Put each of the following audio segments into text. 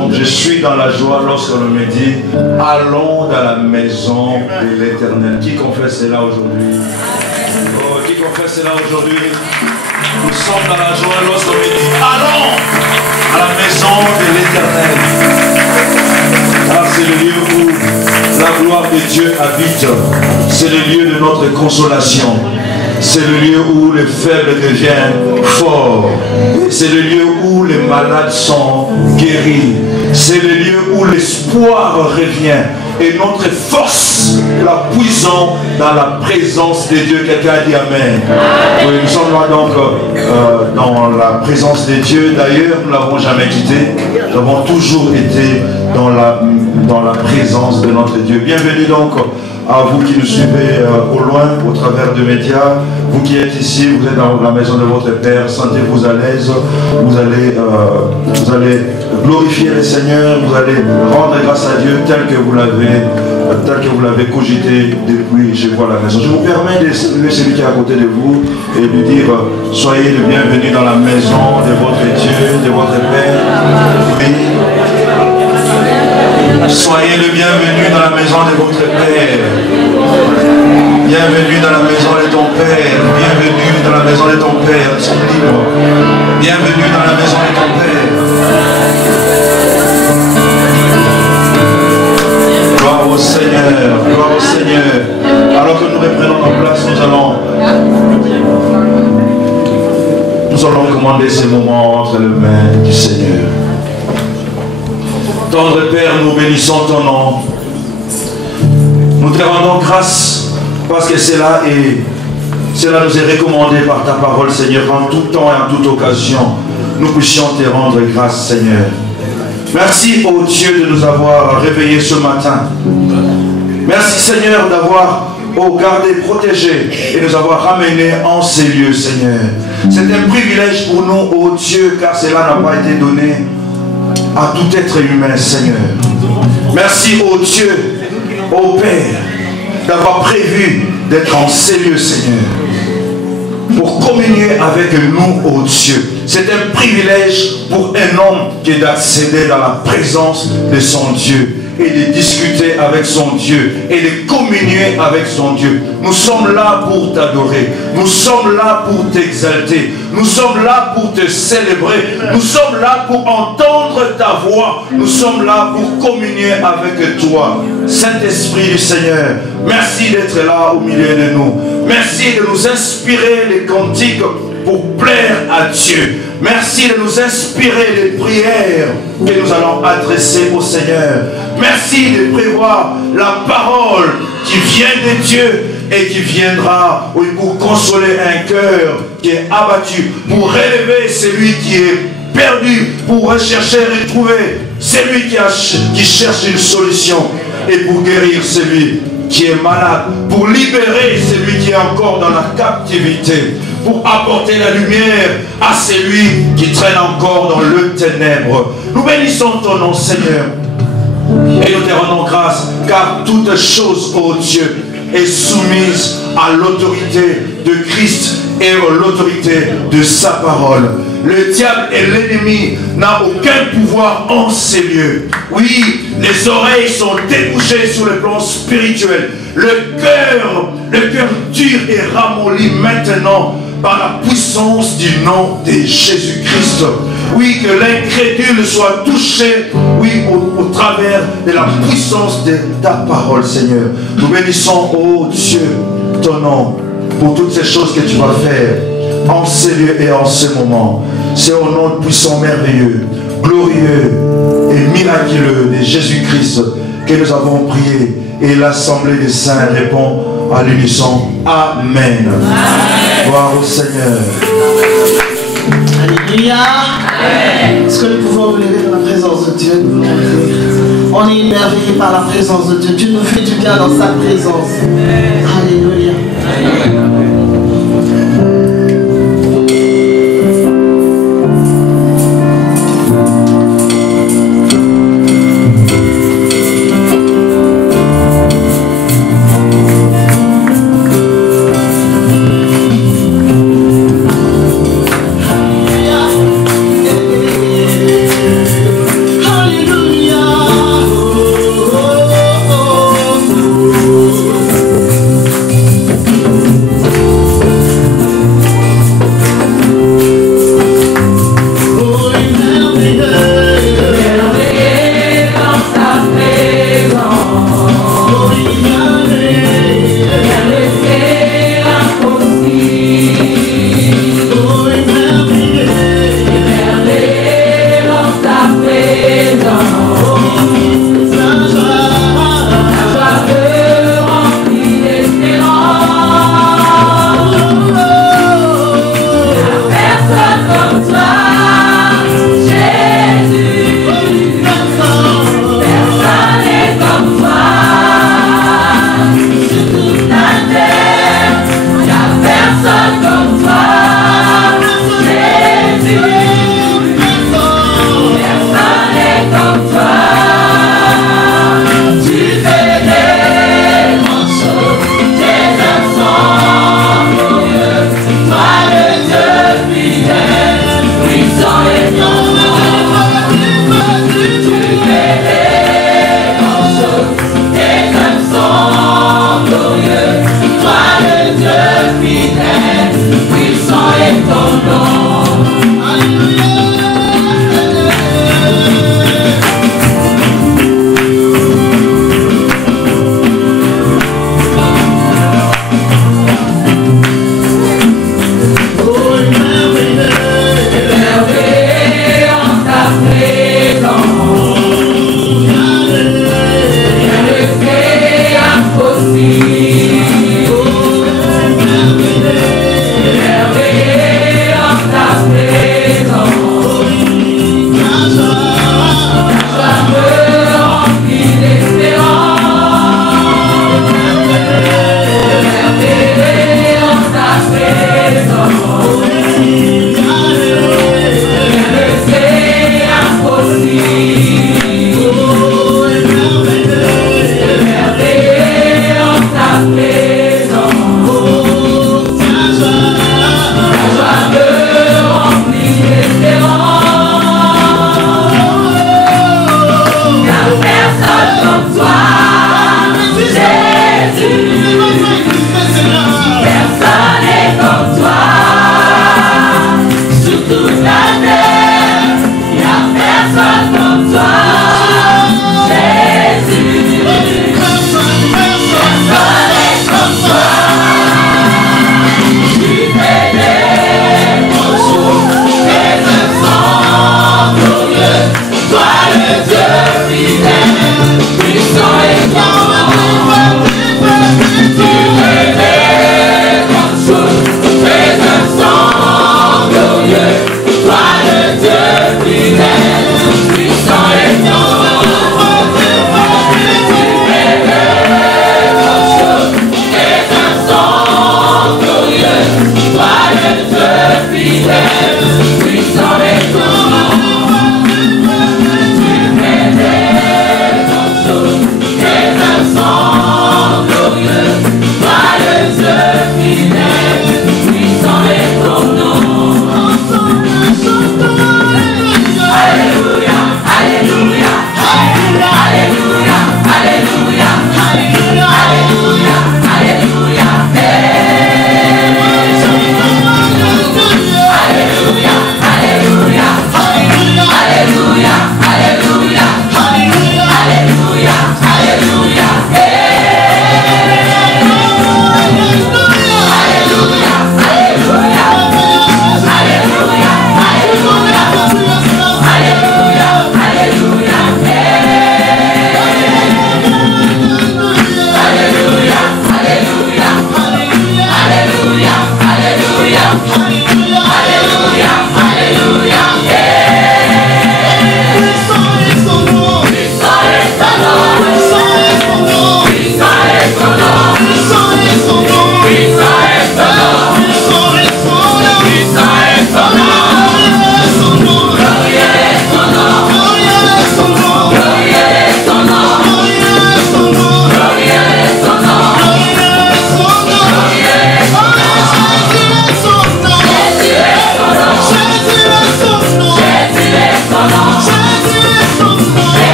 Donc je suis dans la joie lorsqu'on me dit allons dans la maison de l'Éternel. Qui confesse cela aujourd'hui? Oh, qui confesse cela aujourd'hui? Nous sommes dans la joie lorsqu'on me dit allons à la maison de l'Éternel. Car c'est le lieu où la gloire de Dieu habite. C'est le lieu de notre consolation. C'est le lieu où les faibles deviennent forts. C'est le lieu où les malades sont guéris. C'est le lieu où l'espoir revient. Et notre force, la puissons dans la présence de Dieu. Quelqu'un a dit Amen. Oui, nous sommes là donc dans la présence de Dieu. D'ailleurs, nous ne l'avons jamais quitté. Nous avons toujours été dans la présence de notre Dieu. Bienvenue donc à vous qui nous suivez au loin, au travers de médias. Vous qui êtes ici, vous êtes dans la maison de votre Père, sentez-vous à l'aise. Vous allez glorifier le Seigneur, vous allez rendre grâce à Dieu tel que vous l'avez cogité depuis chez vous à la maison. Je vous permets de saluer celui qui est à côté de vous et lui dire soyez le bienvenu dans la maison de votre Dieu, de votre Père. Oui. Soyez le bienvenu dans la maison de votre Père. Bienvenue dans la maison de ton Père. Bienvenue dans la maison de ton Père. Ils sont libres. Bienvenue dans la maison de ton Père. Gloire au Seigneur. Gloire au Seigneur. Alors que nous reprenons nos places, nous allons commander ces moments entre les mains du Seigneur. Tendre Père, nous bénissons ton nom. Nous te rendons grâce parce que cela nous est recommandé par ta parole, Seigneur, en tout temps et en toute occasion. Nous puissions te rendre grâce, Seigneur. Merci, ô Dieu, de nous avoir réveillés ce matin. Merci, Seigneur, d'avoir gardé, protégé et nous avoir ramenés en ces lieux, Seigneur. C'est un privilège pour nous, ô Dieu, car cela n'a pas été donné à tout être humain, Seigneur. Merci, ô Dieu, ô Père, d'avoir prévu d'être en ces lieux, Seigneur, pour communier avec nous, ô Dieu. C'est un privilège pour un homme qui est d'accéder dans la présence de son Dieu et de discuter avec son Dieu et de communier avec son Dieu. Nous sommes là pour t'adorer. Nous sommes là pour t'exalter. Nous sommes là pour te célébrer. Nous sommes là pour entendre ta voix. Nous sommes là pour communier avec toi. Saint-Esprit du Seigneur, merci d'être là au milieu de nous. Merci de nous inspirer les cantiques pour plaire à Dieu. Merci de nous inspirer les prières que nous allons adresser au Seigneur. Merci de prévoir la parole qui vient de Dieu et qui viendra pour consoler un cœur qui est abattu, pour relever celui qui est perdu, pour rechercher et retrouver celui qui cherche une solution et pour guérir celui qui est malade, pour libérer celui qui est encore dans la captivité, pour apporter la lumière à celui qui traîne encore dans le ténèbre. Nous bénissons ton nom, Seigneur, et nous te rendons grâce, car toute chose, ô Dieu, est soumise à l'autorité de Christ et à l'autorité de sa parole. Le diable et l'ennemi n'ont aucun pouvoir en ces lieux. Oui, les oreilles sont débouchées sur le plan spirituel. Le cœur dur est ramolli maintenant par la puissance du nom de Jésus-Christ. Oui, que l'incrédule soit touché, oui, au travers de la puissance de ta parole, Seigneur. Nous bénissons, ô Dieu, ton nom pour toutes ces choses que tu vas faire en ces lieux et en ces moments. C'est au nom puissant, merveilleux, glorieux et miraculeux de Jésus-Christ que nous avons prié et l'assemblée des saints répond à l'unisson. Amen. Amen. Gloire au Seigneur. Alléluia. Est-ce que nous pouvons nous lever dans la présence de Dieu? Nous voulons prier. On est émerveillé par la présence de Dieu. Dieu nous fait du bien dans sa présence. Alléluia. Hallelujah.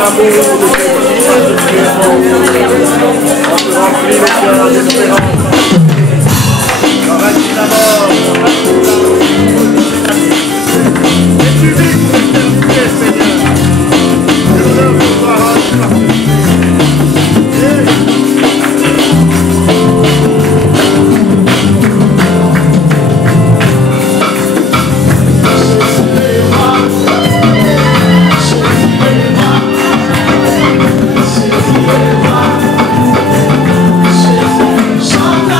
l'amour de on te remplit le cœur d'espérance. On vaincu la mort, on vaincu la mort. Et tu vis pour l'éternité, Seigneur. Je veux que toi rentres. Chante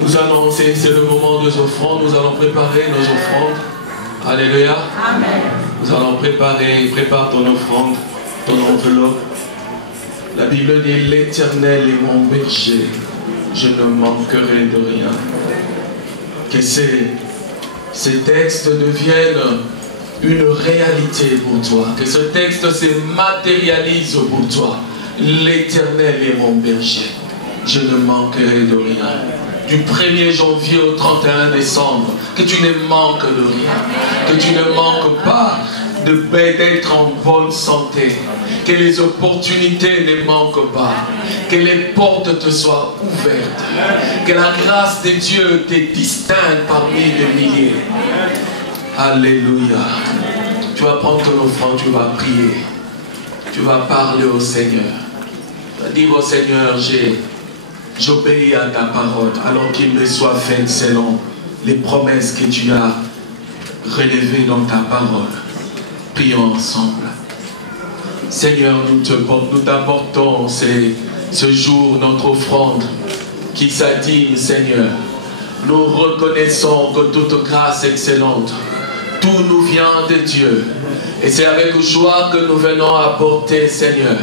Nous allons, c'est le moment des offrandes, nous allons préparer nos offrandes. Alléluia. Amen. Nous allons préparer, prépare ton offrande, ton enveloppe. La Bible dit, l'Éternel est mon berger, je ne manquerai de rien. Que ces textes deviennent une réalité pour toi. Que ce texte se matérialise pour toi. L'Éternel est mon berger, je ne manquerai de rien. Du 1er janvier au 31 décembre, que tu ne manques de rien, que tu ne manques pas d'être en bonne santé, que les opportunités ne manquent pas, que les portes te soient ouvertes, que la grâce de Dieu te distingue parmi des milliers. Alléluia. Tu vas prendre ton offrande, tu vas prier, tu vas parler au Seigneur. Tu vas dire au Seigneur, j'obéis à ta parole, alors qu'il me soit fait selon les promesses que tu as relevées dans ta parole. Prions ensemble. Seigneur, nous t'apportons ce jour notre offrande qui s'indigne, Seigneur. Nous reconnaissons que toute grâce excellente, tout nous vient de Dieu. Et c'est avec joie que nous venons apporter, Seigneur.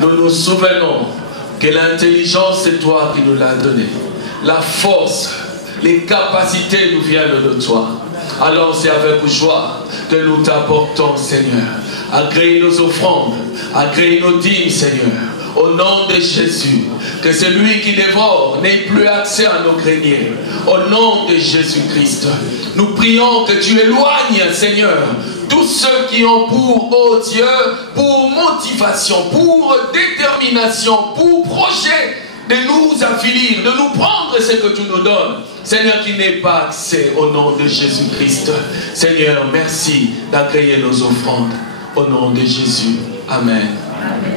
Nous nous souvenons que l'intelligence, c'est toi qui nous l'as donnée. La force, les capacités nous viennent de toi. Alors c'est avec joie que nous t'apportons, Seigneur. Agrée nos offrandes, agrée nos dîmes, Seigneur. Au nom de Jésus, que celui qui dévore n'ait plus accès à nos greniers. Au nom de Jésus-Christ, nous prions que tu éloignes, Seigneur, tous ceux qui ont pour, oh Dieu, pour motivation, pour détermination, pour projet de nous affilir, de nous prendre ce que tu nous donnes. Seigneur, qui n'ait pas accès au nom de Jésus-Christ. Seigneur, merci d'accueillir nos offrandes. Au nom de Jésus. Amen. Amen.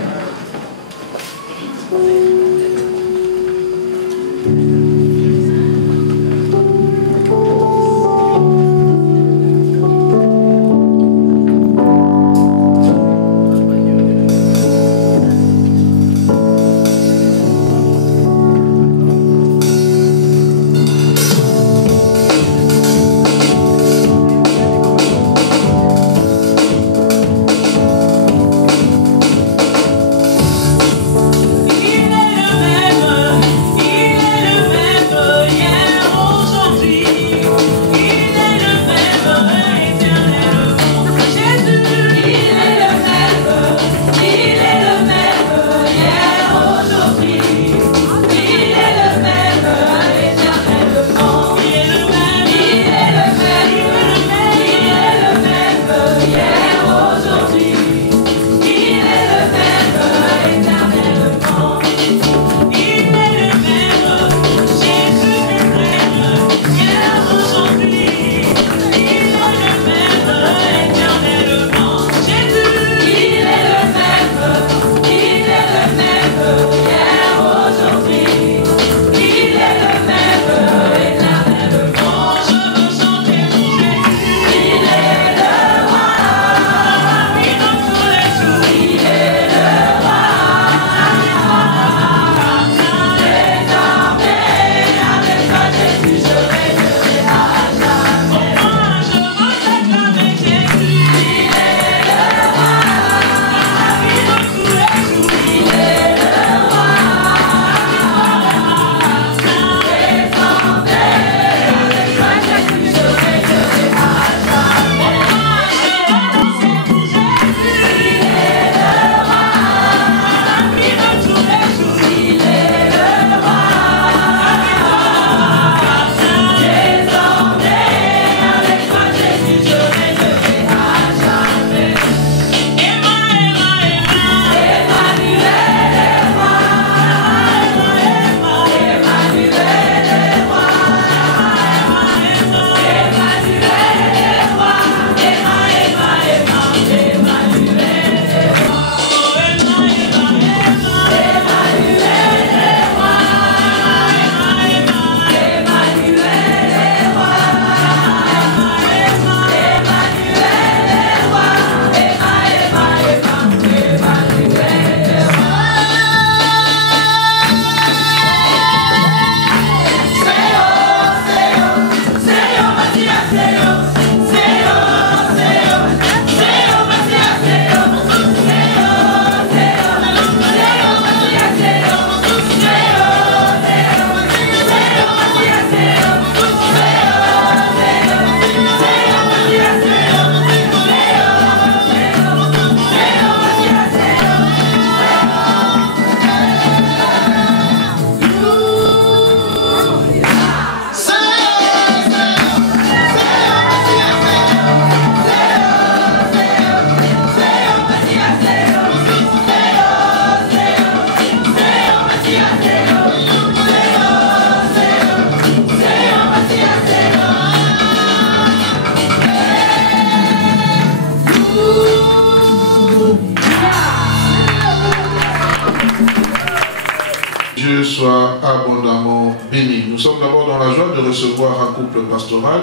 soit abondamment béni. Nous sommes d'abord dans la joie de recevoir un couple pastoral,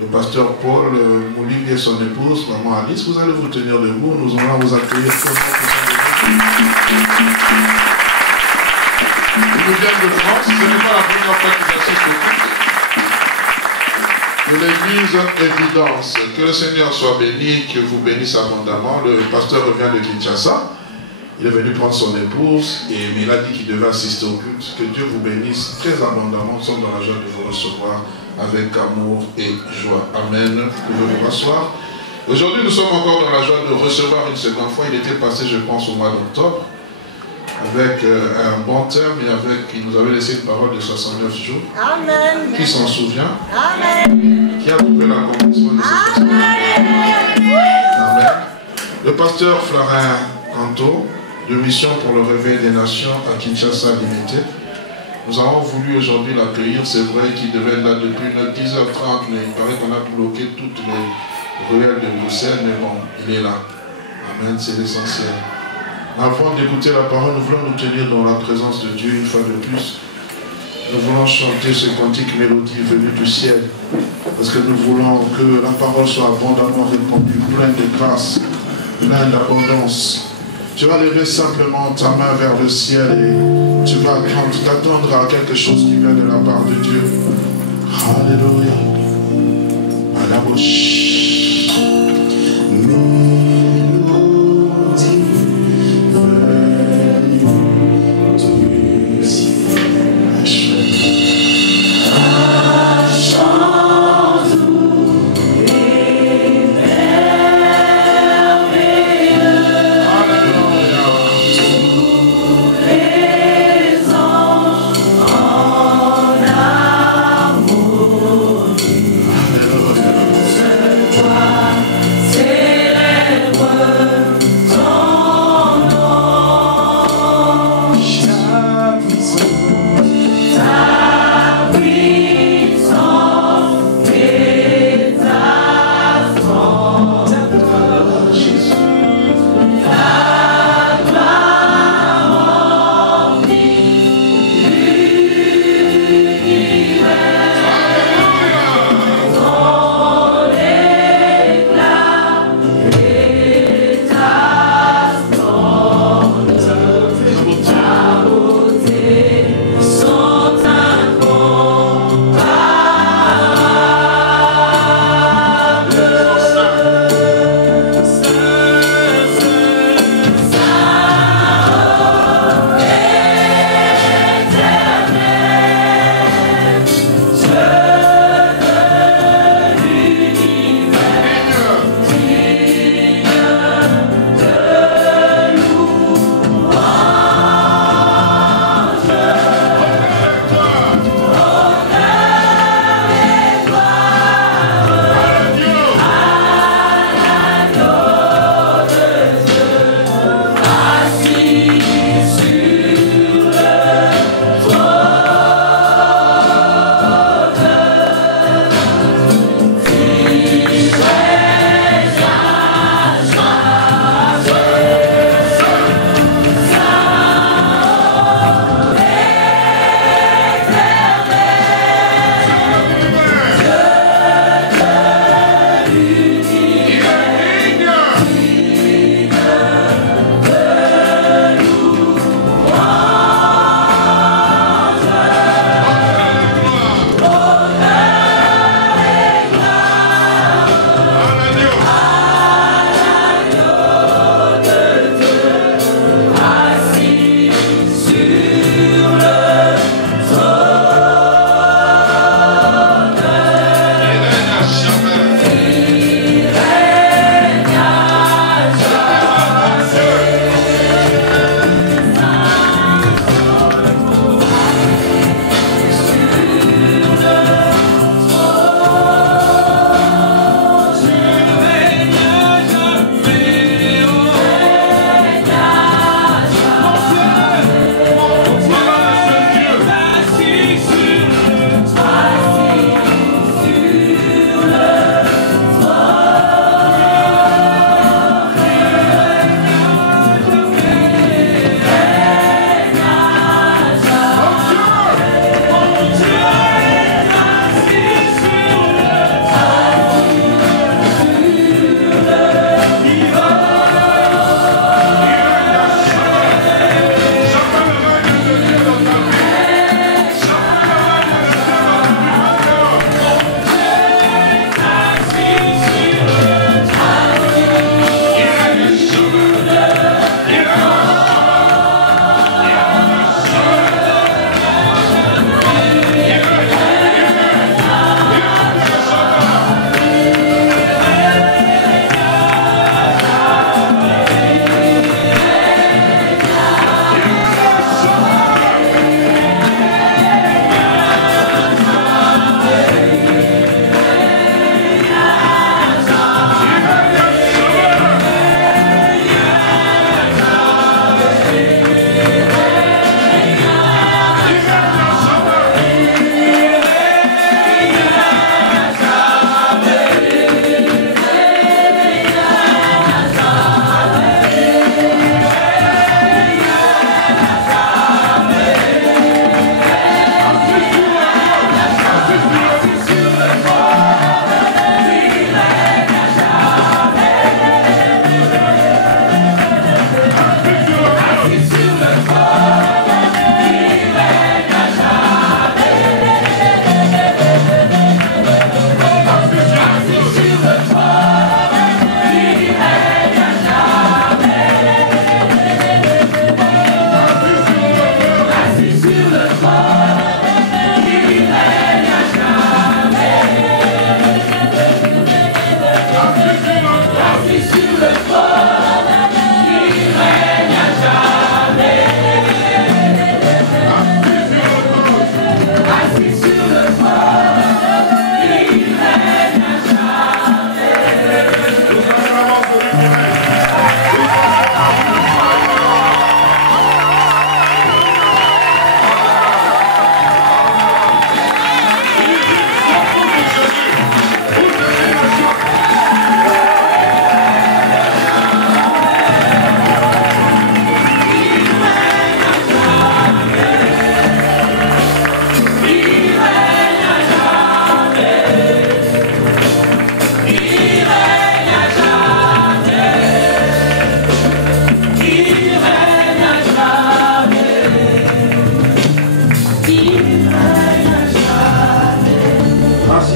le pasteur Paul Moulig et son épouse, maman Alice. Vous allez vous tenir debout, nous allons vous accueillir Ils nous viennent de France, ce n'est pas la première fois qu'ils assistent au culte de l'église Évidence. Que le Seigneur soit béni, que vous bénisse abondamment. Le pasteur revient de Kinshasa. Il est venu prendre son épouse et il a dit qu'il devait assister au culte. Que Dieu vous bénisse très abondamment. Nous sommes dans la joie de vous recevoir avec amour et joie. Amen. Vous pouvez vous rasseoir. Aujourd'hui, nous sommes encore dans la joie de recevoir une seconde fois. Il était passé, je pense, au mois d'octobre, avec un bon terme et avec, il nous avait laissé une parole de 69 jours. Amen. Qui s'en souvient? Amen. Qui a trouvé la convention de ce 69 jours? Amen. Le pasteur Florin Canto, de Mission pour le réveil des nations à Kinshasa Limité. Nous avons voulu aujourd'hui l'accueillir, c'est vrai qu'il devait être là depuis 10h30, mais il paraît qu'on a bloqué toutes les ruelles de Bruxelles, mais bon, il est là. Amen, c'est l'essentiel. Avant d'écouter la parole, nous voulons nous tenir dans la présence de Dieu une fois de plus. Nous voulons chanter ce cantique mélodie venue du ciel, parce que nous voulons que la parole soit abondamment répandue, pleine de grâce, pleine d'abondance. Tu vas lever simplement ta main vers le ciel et tu vas t'attendre à quelque chose qui vient de la part de Dieu. Alléluia. À la bouche. Mélodie venue du ciel.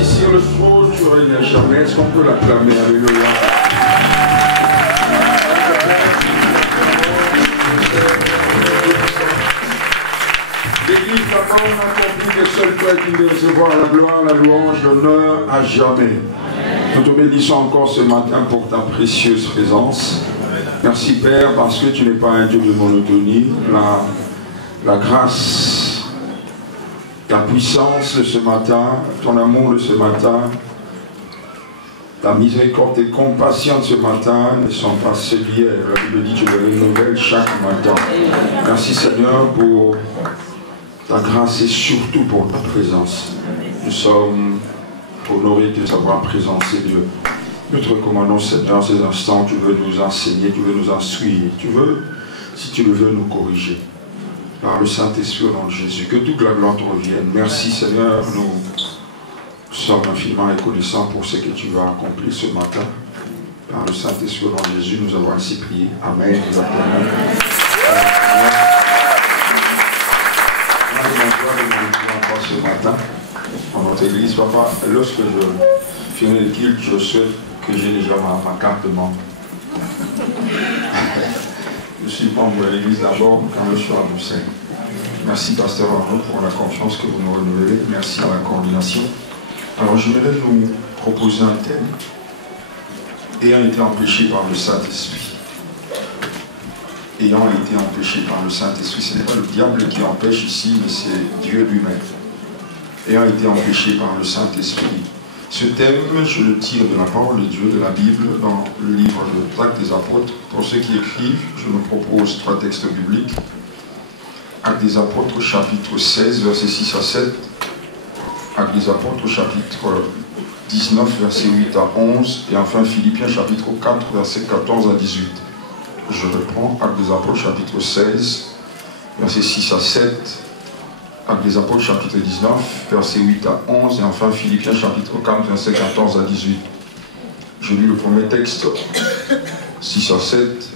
assis sur le trône, tu règnes à jamais. Est-ce qu'on peut l'acclamer? Alléluia. L'Église, papa, on a compris que seul toi qui dois recevoir la gloire, la louange, l'honneur à jamais. Nous te bénissons encore ce matin pour ta précieuse présence. Merci Père, parce que tu n'es pas un Dieu de monotonie. La grâce, ta puissance de ce matin, ton amour de ce matin, ta miséricorde et compassion de ce matin ne sont pas celles d'hier. La Bible dit que tu les renouvelles chaque matin. Merci Seigneur pour ta grâce et surtout pour ta présence. Nous sommes honorés de savoir présencer Dieu. Nous te recommandons Seigneur ces instants, tu veux nous enseigner, tu veux nous instruire, tu veux, si tu le veux, nous corriger. Par le Saint-Esprit au nom de Jésus, que toute la gloire te revienne. Merci Seigneur, nous sommes infiniment reconnaissants pour ce que tu vas accomplir ce matin. Par le Saint-Esprit au nom de Jésus, nous avons ainsi prié. Amen. Exactement. Ce matin, dans notre église, papa, lorsque je finis le culte, je souhaite que j'ai déjà ma carte de membre. Je suis membre de l'église d'abord quand je suis à Bruxelles. Merci Pasteur Arnaud pour la confiance que vous nous renouvelez. Merci à la coordination. Alors j'aimerais nous proposer un thème ayant été empêché par le Saint-Esprit. Ayant été empêché par le Saint-Esprit, ce n'est pas le diable qui empêche ici, mais c'est Dieu lui-même. Ayant été empêché par le Saint-Esprit. Ce thème, je le tire de la parole de Dieu, de la Bible, dans le livre de Actes des Apôtres. Pour ceux qui écrivent, je me propose 3 textes bibliques. Actes des Apôtres, chapitre 16, versets 6 à 7. Actes des Apôtres, chapitre 19, versets 8 à 11. Et enfin, Philippiens, chapitre 4, versets 14 à 18. Je reprends Actes des Apôtres, chapitre 16, versets 6 à 7. Actes des Apôtres, chapitre 19, versets 8 à 11. Et enfin, Philippiens, chapitre 4, versets 14 à 18. Je lis le premier texte, 6 à 7,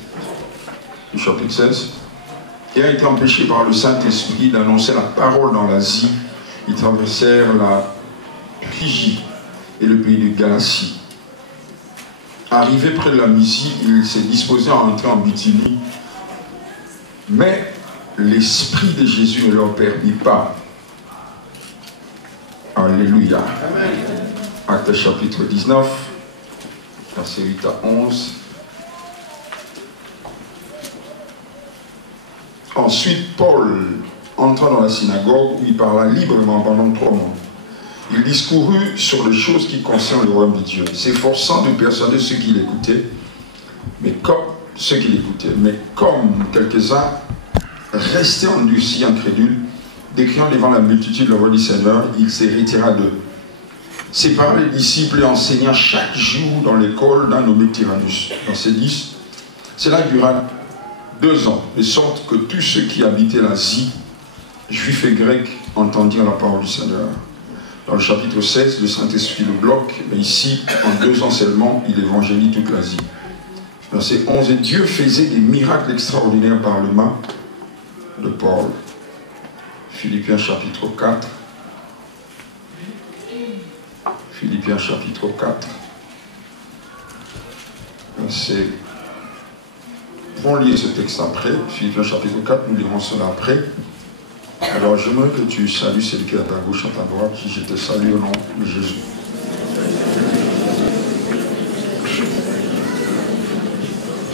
du chapitre 16. Et a été empêché par le Saint-Esprit d'annoncer la parole dans l'Asie. Ils traversèrent la Phrygie et le pays de Galatie. Arrivé près de la Mysie, il s'est disposé à entrer en Bithynie. Mais l'Esprit de Jésus ne leur permit pas. Alléluia. Actes chapitre 19, versets 8 à 11. Ensuite, Paul entra dans la synagogue où il parla librement pendant 3 mois. Il discourut sur les choses qui concernent le royaume de Dieu, s'efforçant de persuader ceux qui l'écoutaient, mais comme quelques-uns restaient endurcis, incrédules, décriant devant la multitude la voix du Seigneur, il se retira d'eux. Séparant les disciples et enseignant chaque jour dans l'école d'un nommé Tyrannus. Dans ces 10, cela dura 2 ans, de sorte que tous ceux qui habitaient l'Asie, juifs et grecs, entendirent la parole du Seigneur. Dans le chapitre 16, le Saint-Esprit le bloque, mais ici, en 2 ans seulement, il évangélise toute l'Asie. Verset 11, et Dieu faisait des miracles extraordinaires par le main de Paul. Philippiens chapitre 4. Philippiens chapitre 4. Verset. On lit ce texte après. Philippiens chapitre 4, nous lirons cela après. Alors j'aimerais que tu salues celui qui est à ta gauche, à ta droite, si je te salue au nom de Jésus.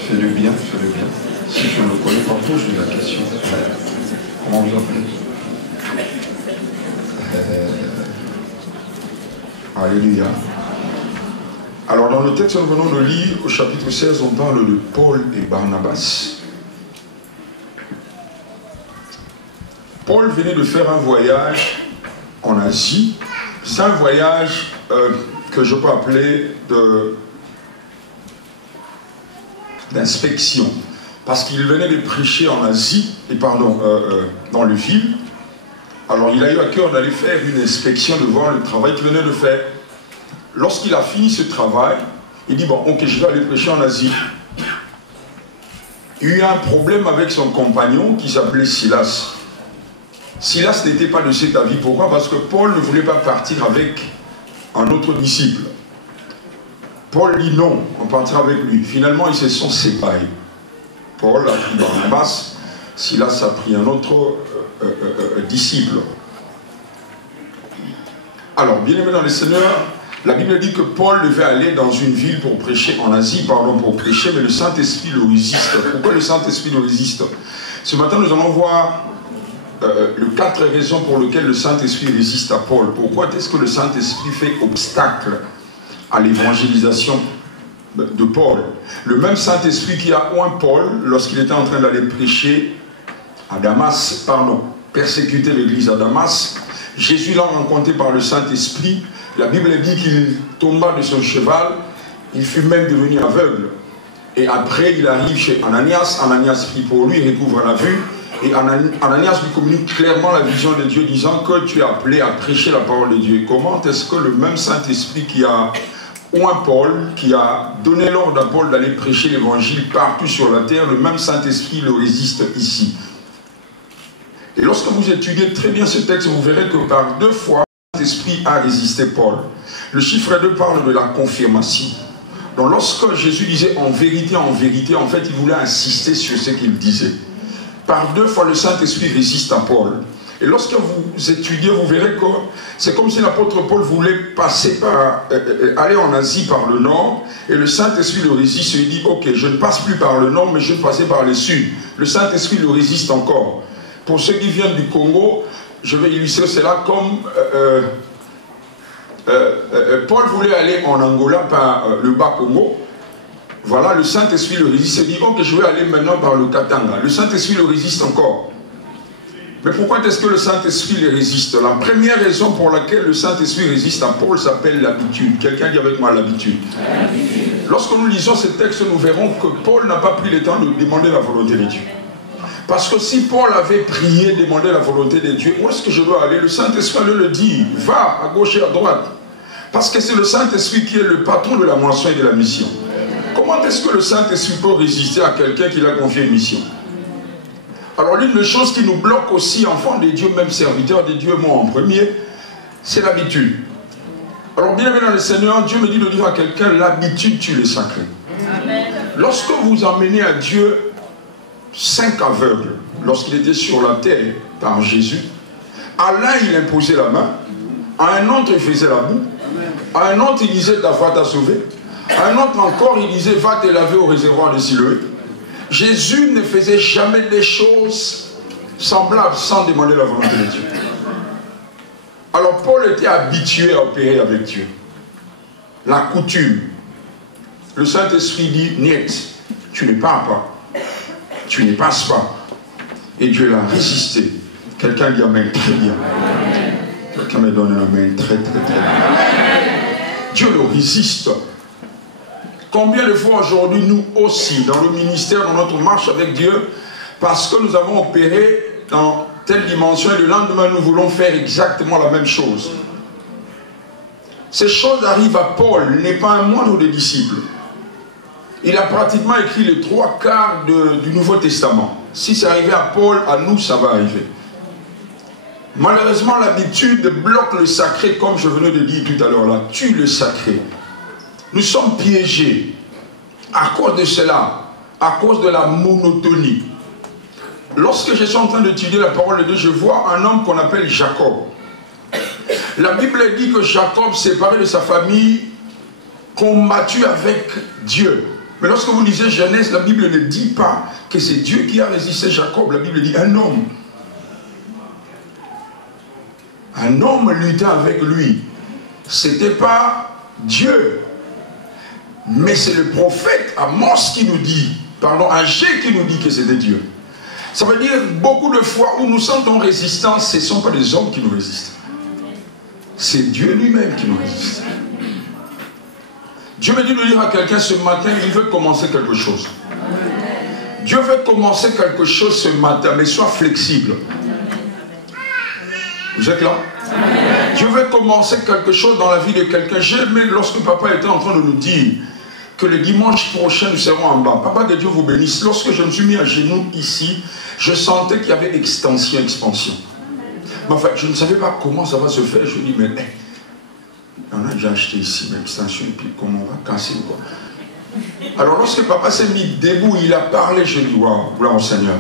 Fais-le bien, fais-le bien. Si tu ne le connais pas, pose-lui la question. Comment vous appelez? Alléluia. Alors dans le texte que nous venons de lire, au chapitre 16, on parle de Paul et Barnabas. Paul venait de faire un voyage en Asie. C'est un voyage que je peux appeler d'inspection. Parce qu'il venait de prêcher en Asie, dans le ville. Alors il a eu à cœur d'aller faire une inspection, de voir le travail qu'il venait de faire. Lorsqu'il a fini ce travail, il dit, bon, ok, je vais aller prêcher en Asie. Il y a eu un problème avec son compagnon qui s'appelait Silas. Silas n'était pas de cet avis. Pourquoi? Parce que Paul ne voulait pas partir avec un autre disciple. Paul dit non, on partira avec lui. Finalement, ils se sont séparés. Paul a pris Barnabas, Silas a pris un autre disciple. Alors, bien aimé dans le Seigneur, la Bible dit que Paul devait aller dans une ville pour prêcher, en Asie, pardon, pour prêcher, mais le Saint-Esprit le résiste. Pourquoi le Saint-Esprit le résiste? Ce matin, nous allons voir les 4 raisons pour lesquelles le Saint-Esprit résiste à Paul. Pourquoi est-ce que le Saint-Esprit fait obstacle à l'évangélisation de Paul? Le même Saint-Esprit qui a oint Paul lorsqu'il était en train d'aller prêcher à Damas, pardon, persécuter l'église à Damas. Jésus l'a rencontré par le Saint-Esprit. La Bible dit qu'il tomba de son cheval, il fut même devenu aveugle. Et après, il arrive chez Ananias. Ananias prie pour lui, il recouvre la vue. Et Ananias lui communique clairement la vision de Dieu, disant que tu es appelé à prêcher la parole de Dieu. Comment est-ce que le même Saint-Esprit qui a oint Paul, qui a donné l'ordre à Paul d'aller prêcher l'évangile partout sur la terre, le même Saint-Esprit le résiste ici? Et lorsque vous étudiez très bien ce texte, vous verrez que par 2 fois, le Saint-Esprit a résisté Paul. Le chiffre 2 parle de la confirmation. Donc lorsque Jésus disait en vérité, en fait, il voulait insister sur ce qu'il disait. Par 2 fois, le Saint-Esprit résiste à Paul. Et lorsque vous étudiez, vous verrez que c'est comme si l'apôtre Paul voulait passer par, aller en Asie par le nord, et le Saint-Esprit le résiste, et il dit, ok, je ne passe plus par le nord, mais je vais passer par le sud. Le Saint-Esprit le résiste encore. Pour ceux qui viennent du Congo, je vais illustrer cela comme Paul voulait aller en Angola par le Bas-Congo. Voilà, le Saint-Esprit le résiste et dit, ok, je vais aller maintenant par le Katanga. Le Saint-Esprit le résiste encore. Mais pourquoi est-ce que le Saint-Esprit le résiste? La première raison pour laquelle le Saint-Esprit résiste à Paul s'appelle l'habitude. Quelqu'un dit avec moi l'habitude. Lorsque nous lisons ce texte, nous verrons que Paul n'a pas pris le temps de demander la volonté de Dieu. Parce que si Paul avait prié, demandé la volonté de Dieu, où est-ce que je dois aller? Le Saint-Esprit allait le dire, va à gauche et à droite. Parce que c'est le Saint-Esprit qui est le patron de la moisson et de la mission. Comment est-ce que le Saint-Esprit peut résister à quelqu'un qui l'a confié une mission? Alors l'une des choses qui nous bloque aussi, enfants de Dieu, même serviteurs de Dieu, moi en premier, c'est l'habitude. Alors bien aimé dans le Seigneur, Dieu me dit de dire à quelqu'un, l'habitude tue le sacré. Lorsque vous emmenez à Dieu 5 aveugles, lorsqu'il était sur la terre par Jésus, à l'un il imposait la main, à un autre il faisait la boue, à un autre il disait va t'a sauvé, à un autre encore il disait va te laver au réservoir de Siloé. Jésus ne faisait jamais des choses semblables sans demander la volonté de Dieu. Alors Paul était habitué à opérer avec Dieu. La coutume. Le Saint-Esprit dit, niet, tu ne pars pas. Tu ne passes pas. Et Dieu l'a résisté. Quelqu'un dit amen, très bien. Quelqu'un me donne un amen, très très très bien. Dieu le résiste. Combien de fois aujourd'hui, nous aussi, dans le ministère, dans notre marche avec Dieu, parce que nous avons opéré dans telle dimension et le lendemain, nous voulons faire exactement la même chose. Ces choses arrivent à Paul, il n'est pas un moindre des disciples. Il a pratiquement écrit les 3/4 du Nouveau Testament. Si c'est arrivé à Paul, à nous, ça va arriver. Malheureusement, l'habitude bloque le sacré, comme je venais de dire tout à l'heure, là, tue le sacré. Nous sommes piégés à cause de cela, à cause de la monotonie. Lorsque je suis en train d'étudier la parole de Dieu, je vois un homme qu'on appelle Jacob. La Bible dit que Jacob, séparé de sa famille, combattu avec Dieu. Mais lorsque vous lisez Genèse, la Bible ne dit pas que c'est Dieu qui a résisté Jacob. La Bible dit un homme. Un homme luttait avec lui. Ce n'était pas Dieu. Mais c'est le prophète Amos qui nous dit, pardon, Agé qui nous dit que c'était Dieu. Ça veut dire beaucoup de fois où nous sentons résistance, ce ne sont pas des hommes qui nous résistent. C'est Dieu lui-même qui nous résiste. Dieu me dit de dire à quelqu'un ce matin, il veut commencer quelque chose. Dieu veut commencer quelque chose ce matin, mais sois flexible. Vous êtes là? Dieu veut commencer quelque chose dans la vie de quelqu'un. J'ai aimé lorsque papa était en train de nous dire que le dimanche prochain nous serons en bas. Papa, que Dieu vous bénisse. Lorsque je me suis mis à genoux ici, je sentais qu'il y avait extension, expansion. Mais enfin, je ne savais pas comment ça va se faire. Je me dis, mais On a déjà acheté ici, même extension, et puis comment on va casser quoi. Alors lorsque papa s'est mis debout, il a parlé, je dis, waouh, gloire au Seigneur.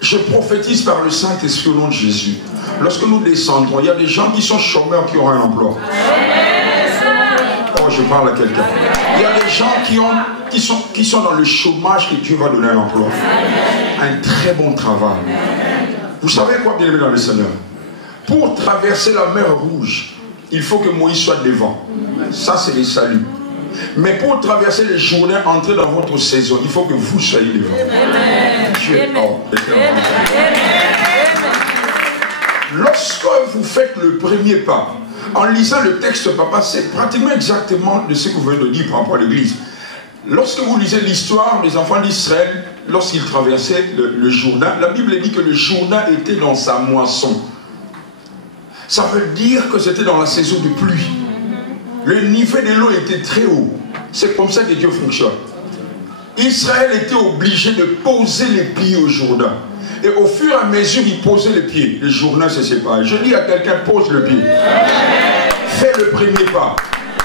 Je prophétise par le Saint-Esprit au nom de Jésus. Lorsque nous descendrons, il y a des gens qui sont chômeurs qui auront un emploi. Oh, je parle à quelqu'un. Il y a des gens qui sont dans le chômage et Dieu va donner un emploi. Un très bon travail. Vous savez quoi, bien aimé dans le Seigneur? Pour traverser la mer Rouge, il faut que Moïse soit devant. Ça, c'est le salut. Mais pour traverser les journées, entrer dans votre saison, il faut que vous soyez devant. Dieu, oh, lorsque vous faites le premier pas, en lisant le texte, papa, c'est pratiquement exactement de ce que vous venez de dire par rapport à l'église. Lorsque vous lisez l'histoire des enfants d'Israël, lorsqu'ils traversaient le Jourdain, la Bible dit que le Jourdain était dans sa moisson. Ça veut dire que c'était dans la saison de pluie. Le niveau de l'eau était très haut. C'est comme ça que Dieu fonctionne. Israël était obligé de poser les pieds au Jourdain. Et au fur et à mesure, il posait les pieds. Le Jourdain se séparait. Je dis à quelqu'un, pose le pied. Fais le premier pas.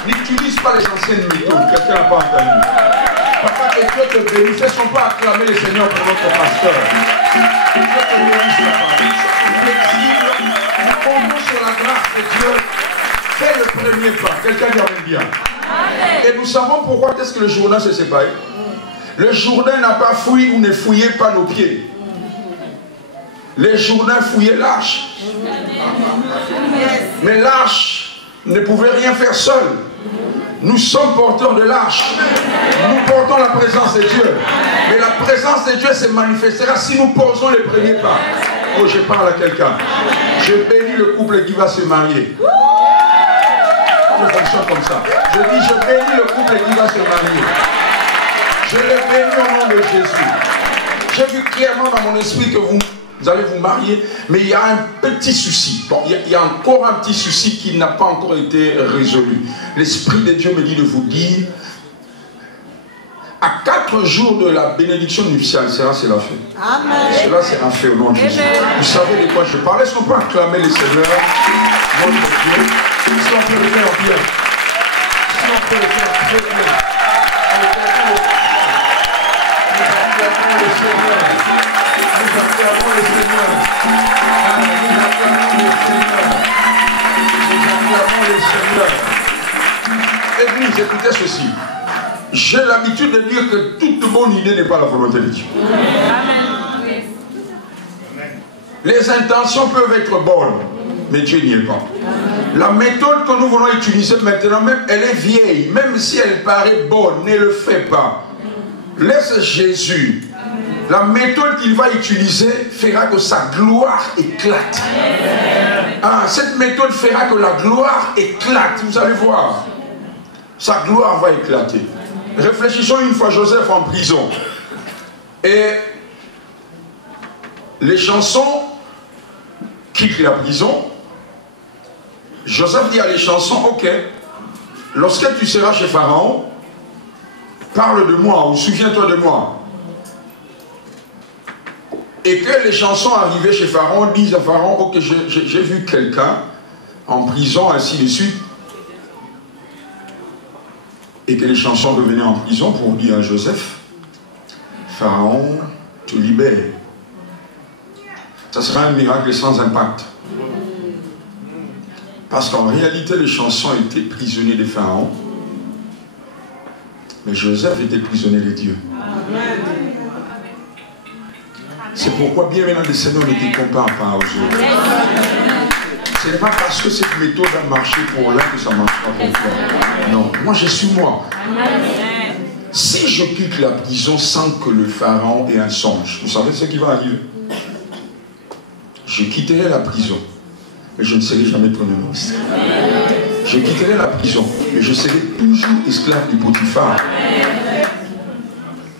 N'utilise pas les anciennes méthodes. Quelqu'un n'a pas entendu. Papa, que Dieu te bénisse. Faisons pas acclamer le Seigneur pour notre pasteur. Que Dieu te bénisse, papa. Nous comptons sur la grâce de Dieu. Fais le premier pas. Quelqu'un dit amen bien. Et nous savons pourquoi est-ce que le Jourdain s'est séparé. Le Jourdain n'a pas fouillé ou ne fouillait pas nos pieds. Les Jourdains fouillaient l'arche. Mais l'arche ne pouvait rien faire seul. Nous sommes porteurs de l'arche. Nous portons la présence de Dieu. Mais la présence de Dieu se manifestera si nous posons les premiers pas. Oh, je parle à quelqu'un. Je bénis le couple qui va se marier. Je fonctionne comme ça. Je dis, je bénis le couple qui va se marier. Je le bénis au nom de Jésus. J'ai vu clairement dans mon esprit que vous allez vous marier, mais il y a un petit souci. Bon, il y a encore un petit souci qui n'a pas encore été résolu. L'Esprit de Dieu me dit de vous dire, à 4 jours de la bénédiction nuptiale, cela sera fait. Amen. Cela sera fait au nom de Jésus. Vous savez de quoi je parle. Est-ce qu'on peut acclamer le Seigneur, notre Dieu? Si on peut le faire bien. Si on peut le faire très bien. Nous acclamons le Seigneur. Nous acclamons le Seigneur. Nous acclamons le Seigneur. Nous acclamons le Seigneur. Église, écoutez ceci. J'ai l'habitude de dire que toute bonne idée n'est pas la volonté de Dieu. Amen. Les intentions peuvent être bonnes, mais Dieu n'y est pas. La méthode que nous voulons utiliser maintenant, même elle est vieille, même si elle paraît bonne, ne le fait pas. Laisse Jésus. La méthode qu'il va utiliser fera que sa gloire éclate. Ah, cette méthode fera que la gloire éclate. Vous allez voir. Sa gloire va éclater. Réfléchissons une fois Joseph en prison. Et les chansons quittent la prison. Joseph dit à les chansons, ok, lorsque tu seras chez Pharaon, parle de moi ou souviens-toi de moi. Et que les chansons arrivées chez Pharaon disent à Pharaon, ok, j'ai vu quelqu'un en prison, ainsi de suite. Et que les chansons revenaient en prison pour dire à Joseph, Pharaon te libère. Ça sera un miracle sans impact. Parce qu'en réalité, les chansons étaient prisonniers de Pharaon. Mais Joseph était prisonnier de Dieu. C'est pourquoi bien maintenant le Seigneur ne te compare pas aux autres. Ce n'est pas parce que cette méthode a marché pour l'un que ça marchera pour toi. Non, moi je suis moi. Si je quitte la prison sans que le Pharaon ait un songe, vous savez ce qui va arriver? Je quitterai la prison, mais je ne serai jamais premier ministre. Je quitterai la prison, mais je serai toujours esclave du Potiphar.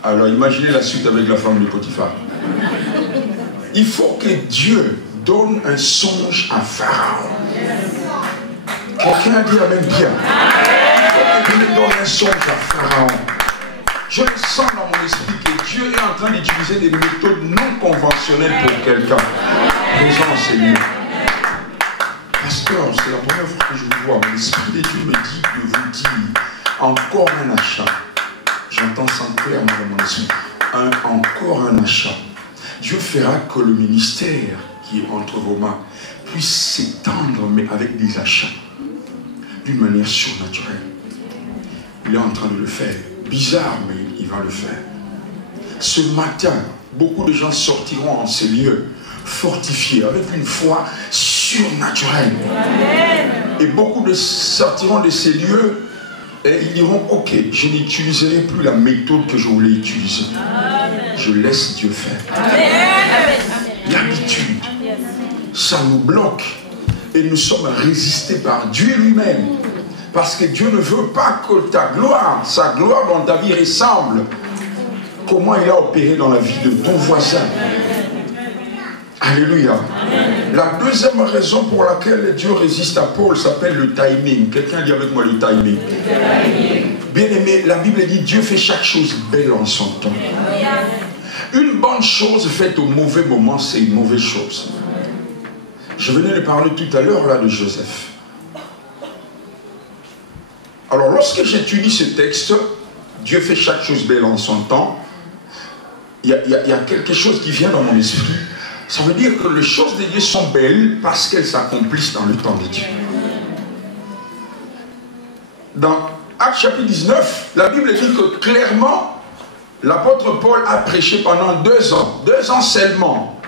Alors imaginez la suite avec la femme de Potiphar. Il faut que Dieu donne un songe à Pharaon. Quelqu'un a dit amen bien. Il faut que Dieu donne un songe à Pharaon. Je le sens dans mon esprit que Dieu est en train d'utiliser des méthodes non conventionnelles pour quelqu'un. Présent Seigneur. pasteur, c'est la première fois que je vous vois. L'Esprit de Dieu me dit de vous dire encore un achat. J'entends ça clairement dans mon esprit. Encore un achat. Dieu fera que le ministère qui est entre vos mains puisse s'étendre, mais avec des achats, d'une manière surnaturelle. Il est en train de le faire. Bizarre, mais il va le faire. Ce matin, beaucoup de gens sortiront en ces lieux fortifiés, avec une foi surnaturelle. Et beaucoup de sortiront de ces lieux et ils diront, ok, je n'utiliserai plus la méthode que je voulais utiliser. Je laisse Dieu faire. L'habitude, ça nous bloque. Et nous sommes résistés par Dieu lui-même. Parce que Dieu ne veut pas que ta gloire, sa gloire dans ta vie ressemble comment il a opéré dans la vie de ton voisin. Alléluia. La deuxième raison pour laquelle Dieu résiste à Paul s'appelle le timing. Quelqu'un dit avec moi le timing. Bien aimé, la Bible dit Dieu fait chaque chose belle en son temps. Une bonne chose faite au mauvais moment, c'est une mauvaise chose. Je venais de parler tout à l'heure là de Joseph. Alors lorsque j'étudie ce texte, Dieu fait chaque chose belle en son temps, il y a quelque chose qui vient dans mon esprit. Ça veut dire que les choses de Dieu sont belles parce qu'elles s'accomplissent dans le temps de Dieu. Dans Actes chapitre 19, la Bible dit que clairement, l'apôtre Paul a prêché pendant 2 ans. 2 ans seulement.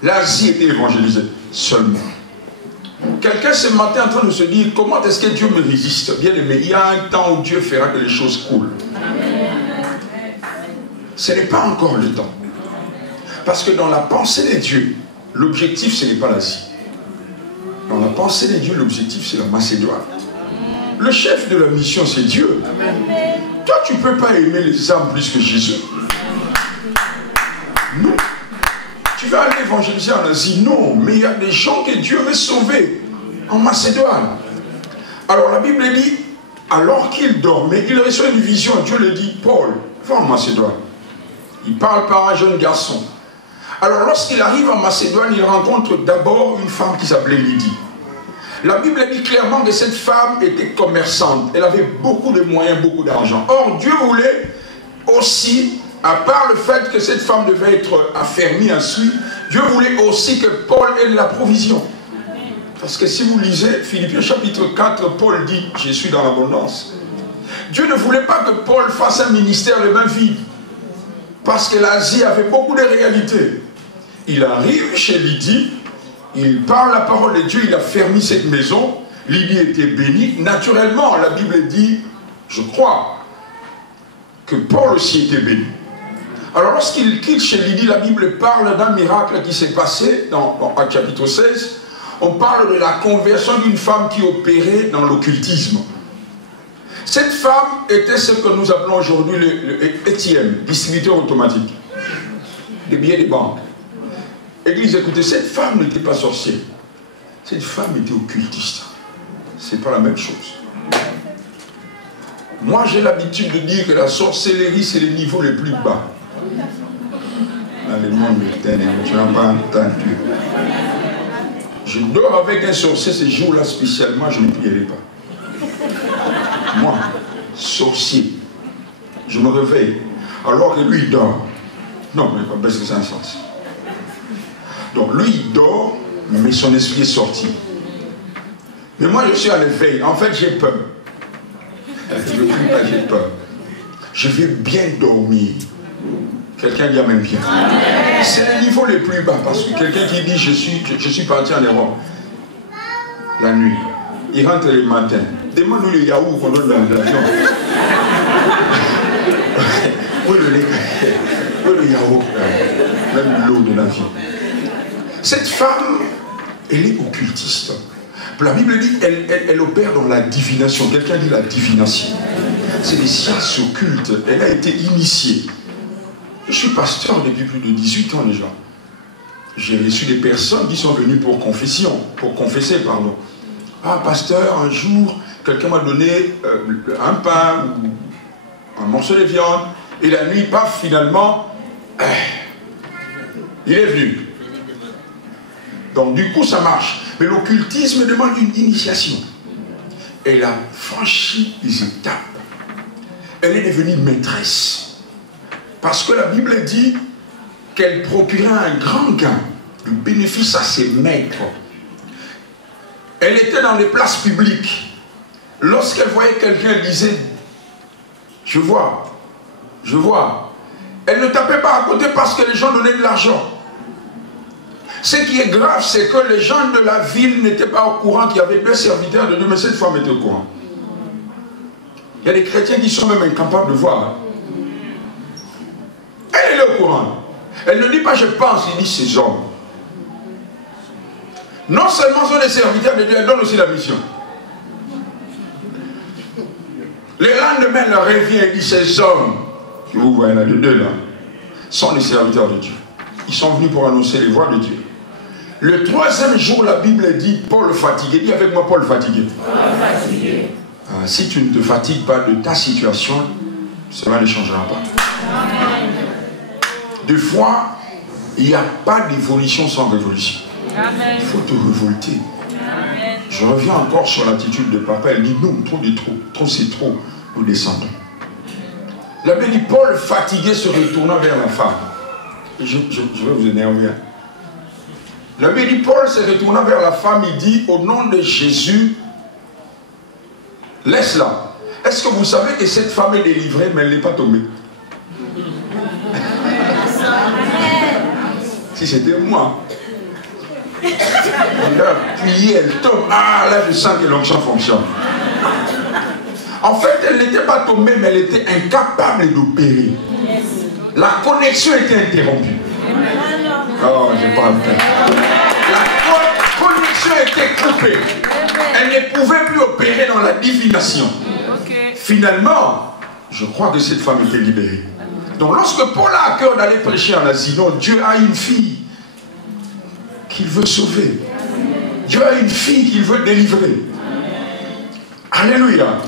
L'Asie était évangélisée. Seulement. Quelqu'un ce matin est en train de se dire, comment est-ce que Dieu me résiste? Bien aimé, il y a un temps où Dieu fera que les choses coulent. Ce n'est pas encore le temps. Parce que dans la pensée de Dieu, l'objectif ce n'est pas l'Asie. Dans la pensée de Dieu, l'objectif c'est la Macédoine. Le chef de la mission c'est Dieu. Toi tu ne peux pas aimer les âmes plus que Jésus. Non. Tu vas aller évangéliser en Asie? Non, mais il y a des gens que Dieu veut sauver en Macédoine. Alors la Bible dit, alors qu'il dormait, il reçoit une vision. Dieu lui dit, Paul, va en Macédoine. Il parle par un jeune garçon. Alors lorsqu'il arrive en Macédoine, il rencontre d'abord une femme qui s'appelait Lydie. La Bible dit clairement que cette femme était commerçante. Elle avait beaucoup de moyens, beaucoup d'argent. Or, Dieu voulait aussi, à part le fait que cette femme devait être affermie ensuite, Dieu voulait aussi que Paul ait de la provision. Parce que si vous lisez Philippiens chapitre 4, Paul dit, je suis dans l'abondance. Dieu ne voulait pas que Paul fasse un ministère de main vide. Parce que l'Asie avait beaucoup de réalités. Il arrive chez Lydie, il parle la parole de Dieu, il a fermé cette maison, Lydie était bénie. Naturellement, la Bible dit, je crois, que Paul aussi était béni. Alors lorsqu'il quitte chez Lydie, la Bible parle d'un miracle qui s'est passé dans Actes chapitre 16. On parle de la conversion d'une femme qui opérait dans l'occultisme. Cette femme était ce que nous appelons aujourd'hui le ATM, distributeur automatique, des billets de banque. Église, écoutez, cette femme n'était pas sorcière. Cette femme était occultiste. C'est pas la même chose. Moi, j'ai l'habitude de dire que la sorcellerie, c'est le niveau le plus bas. Dans le monde éternel, tu n'as pas entendu. Je dors avec un sorcier ce jour-là spécialement, je ne prierai pas. Moi, sorcier, je me réveille, alors que lui, il dort. Non, mais parce que c'est un sens. Donc lui, il dort, mais son esprit est sorti. Mais moi, je suis à l'éveil. En fait, j'ai peur. Je ne prie pas, j'ai peur. Je vais bien dormir. Quelqu'un dit Amen bien. C'est le niveau le plus bas, parce que quelqu'un qui dit je suis parti en Europe la nuit, il rentre le matin. Demande-nous les yaourts qu'on donne dans l'avion. Oui, le yaourt, même l'eau de l'avion. Cette femme, elle est occultiste. La Bible dit elle opère dans la divination. Quelqu'un dit la divination. C'est des sciences occultes. Elle a été initiée. Je suis pasteur depuis plus de 18 ans déjà. J'ai reçu des personnes qui sont venues pour confesser, pardon. Ah, pasteur, un jour, quelqu'un m'a donné un pain ou un morceau de viande, et la nuit, paf, finalement, il est venu. Donc, du coup, ça marche. Mais l'occultisme demande une initiation. Elle a franchi les étapes. Elle est devenue maîtresse. Parce que la Bible dit qu'elle procurait un grand gain de bénéfice à ses maîtres. Elle était dans les places publiques. Lorsqu'elle voyait quelqu'un, elle disait « Je vois, je vois ». Elle ne tapait pas à côté parce que les gens donnaient de l'argent. Ce qui est grave, c'est que les gens de la ville n'étaient pas au courant qu'il y avait 2 serviteurs de Dieu, mais cette femme était au courant. Il y a des chrétiens qui sont même incapables de voir. Elle est au courant. Elle ne dit pas « je pense », il dit « ces hommes ». Non seulement sont des serviteurs de Dieu, elle donne aussi la mission. Le lendemain, elle revient et dit « ces hommes », que vous voyez là, les 2 là, sont les serviteurs de Dieu. Ils sont venus pour annoncer les voies de Dieu. Le 3e jour, la Bible dit Paul fatigué. Dis avec moi Paul fatigué. Paul fatigué. Si tu ne te fatigues pas de ta situation, cela ne changera pas. Amen. Des fois, il n'y a pas d'évolution sans révolution. Amen. Il faut te révolter. Amen. Je reviens encore sur l'attitude de papa. Elle dit non, trop de trop. Trop c'est trop. Nous descendons. La Bible dit Paul fatigué se retourna vers la femme. Je vais vous énerver. La Bible dit Paul se retourna vers la femme. Il dit au nom de Jésus, laisse-la. Est-ce que vous savez que cette femme est délivrée, mais elle n'est pas tombée? Si c'était moi, elle a appuyé, elle tombe. Ah, là je sens que l'onction fonctionne. En fait, elle n'était pas tombée, mais elle était incapable d'opérer. La connexion était interrompue. Oh, je parle bien. La connexion était coupée. Elle ne pouvait plus opérer dans la divination. Finalement, je crois que cette femme était libérée. Donc lorsque Paul a à cœur d'aller prêcher en Asie, non, Dieu a une fille qu'il veut sauver. Dieu a une fille qu'il veut délivrer. Alléluia.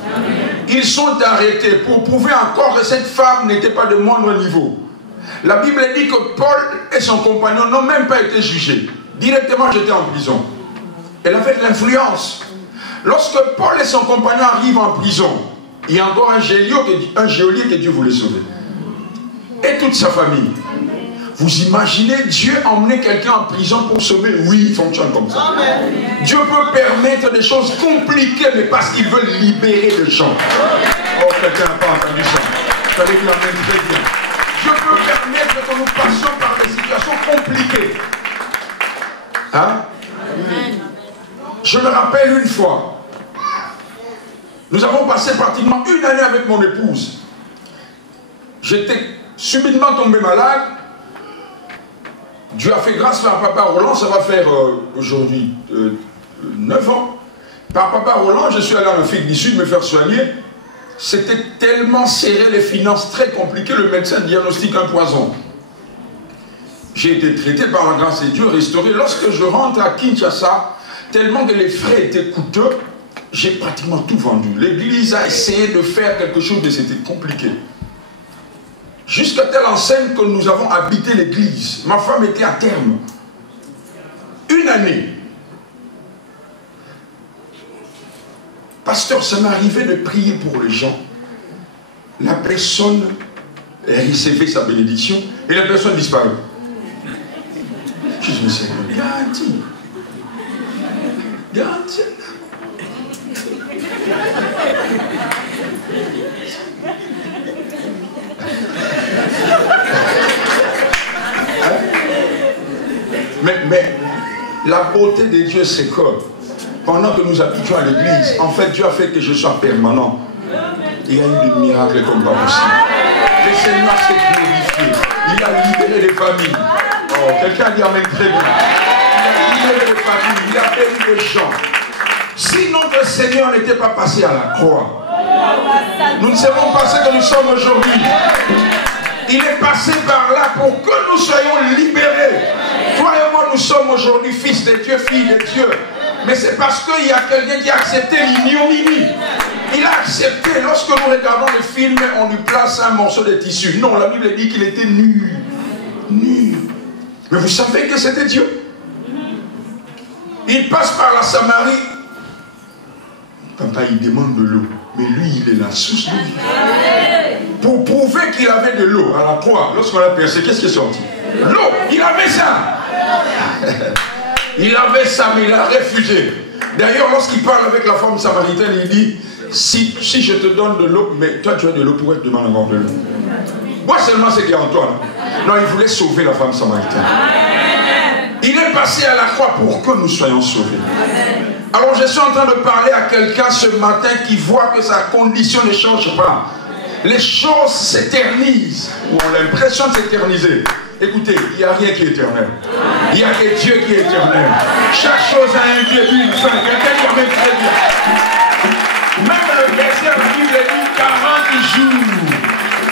Ils sont arrêtés pour prouver encore que cette femme n'était pas de moindre niveau. La Bible dit que Paul et son compagnon n'ont même pas été jugés. Directement jetés en prison. Elle avait de l'influence. Lorsque Paul et son compagnon arrivent en prison, il y a encore un geôlier que Dieu voulait sauver. Et toute sa famille. Vous imaginez Dieu emmener quelqu'un en prison pour sauver? Oui, il fonctionne comme ça. Amen. Dieu peut permettre des choses compliquées, mais parce qu'il veut libérer les gens. Oh, quelqu'un n'a pas entendu ça. Vous savez qu'il emmène très bien. Dieu peut permettre que nous passions par des situations compliquées. Hein? Amen. Je me rappelle une fois, nous avons passé pratiquement 1 année avec mon épouse. J'étais subitement tombé malade. Dieu a fait grâce par papa Roland, ça va faire aujourd'hui 9 ans. Par papa Roland, je suis allé en Afrique du Sud me faire soigner. C'était tellement serré, les finances très compliquées, le médecin diagnostique un poison. J'ai été traité par la grâce de Dieu, restauré. Lorsque je rentre à Kinshasa, tellement que les frais étaient coûteux, j'ai pratiquement tout vendu. L'église a essayé de faire quelque chose, mais c'était compliqué. Jusqu'à telle enseigne que nous avons habité l'église. Ma femme était à terme. 1 année. Pasteur, ça m'est arrivé de prier pour les gens. La personne recevait sa bénédiction et la personne disparaît. Je me suis dit, garantie. Garantie. Mais la beauté de Dieu, c'est que pendant que nous habitions à l'église, en fait, Dieu a fait que je sois permanent. Il y a eu des miracles comme pas possible. Le Seigneur s'est glorifié. Il a libéré les familles. Oh, quelqu'un dit amen très bien. Il a libéré les familles. Il a béni les gens. Si notre Seigneur n'était pas passé à la croix, nous ne serons pas ce que nous sommes aujourd'hui. Il est passé par là pour que nous soyons libérés. Toi et moi, nous sommes aujourd'hui fils de Dieu, filles de Dieu. Mais c'est parce qu'il y a quelqu'un qui a accepté l'ignominie. Il a accepté. Lorsque nous regardons le film, on lui place un morceau de tissu. Non, la Bible dit qu'il était nu. Nu. Mais vous savez que c'était Dieu. Il passe par la Samarie. Papa, il demande de l'eau. Mais lui, il est la source de vie. Pour prouver qu'il avait de l'eau à la croix, lorsqu'on l'a percé, qu'est-ce qui est sorti? L'eau, il avait ça. Il avait ça, mais il a refusé. D'ailleurs, lorsqu'il parle avec la femme samaritaine, il dit, si je te donne de l'eau, mais toi tu as de l'eau, pourquoi tu demandes encore de l'eau? Moi seulement c'est qu'il y a en toi. Non, il voulait sauver la femme samaritaine. Il est passé à la croix pour que nous soyons sauvés. Alors je suis en train de parler à quelqu'un ce matin qui voit que sa condition ne change pas. Les choses s'éternisent, ou ont l'impression de s'éterniser. Écoutez, il n'y a rien qui est éternel. Il n'y a que Dieu qui est éternel. Chaque chose a un début, une fin. Quelqu'un qui amène très bien. Même le verset, la Bible dit 40 jours.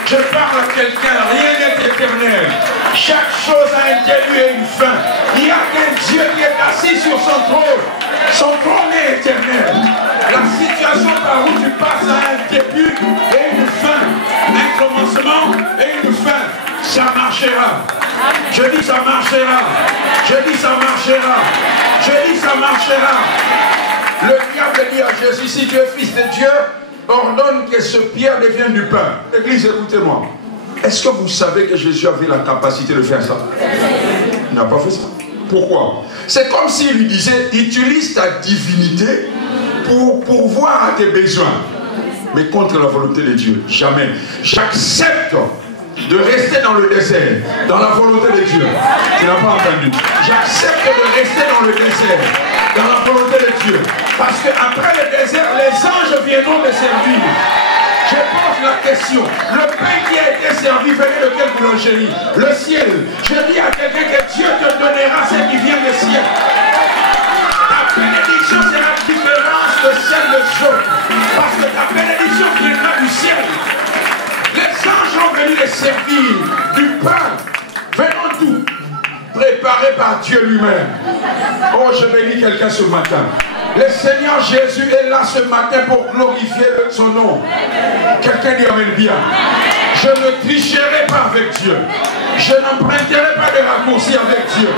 Je parle à quelqu'un, rien n'est éternel. Chaque chose a un début et une fin. Il n'y a qu'un Dieu qui est assis sur son trône. Son trône est éternel. La situation par où tu passes a un début et une fin. Un commencement et une fin. Ça marchera. Je dis ça marchera. Je dis ça marchera. Je dis ça marchera. Le diable dit à Jésus, si tu es fils de Dieu, ordonne que ce pierre devienne du pain. L'église, écoutez-moi. Est-ce que vous savez que Jésus avait la capacité de faire ça? Il n'a pas fait ça. Pourquoi? C'est comme s'il lui disait, utilise ta divinité pour pourvoir à tes besoins. Mais contre la volonté de Dieu, jamais. J'accepte de rester dans le désert, dans la volonté de Dieu. Tu n'as pas entendu. J'accepte de rester dans le désert, dans la volonté de Dieu. Parce qu'après le désert, les anges viendront me servir. Je pose la question. Le pain qui a été servi venait de quelle boulangerie? Le ciel. Je dis à quelqu'un que Dieu te donnera ce qui vient du ciel. Ta bénédiction, c'est la différence de celle de Job. Parce que ta bénédiction viendra du ciel. Les anges ont venu les servir du pain. Venons tout. Préparé par Dieu lui-même. Oh, je bénis quelqu'un ce matin. Le Seigneur Jésus est là ce matin pour glorifier son nom. Quelqu'un dit amen bien. Je ne tricherai pas avec Dieu. Je n'emprunterai pas de raccourcis avec Dieu.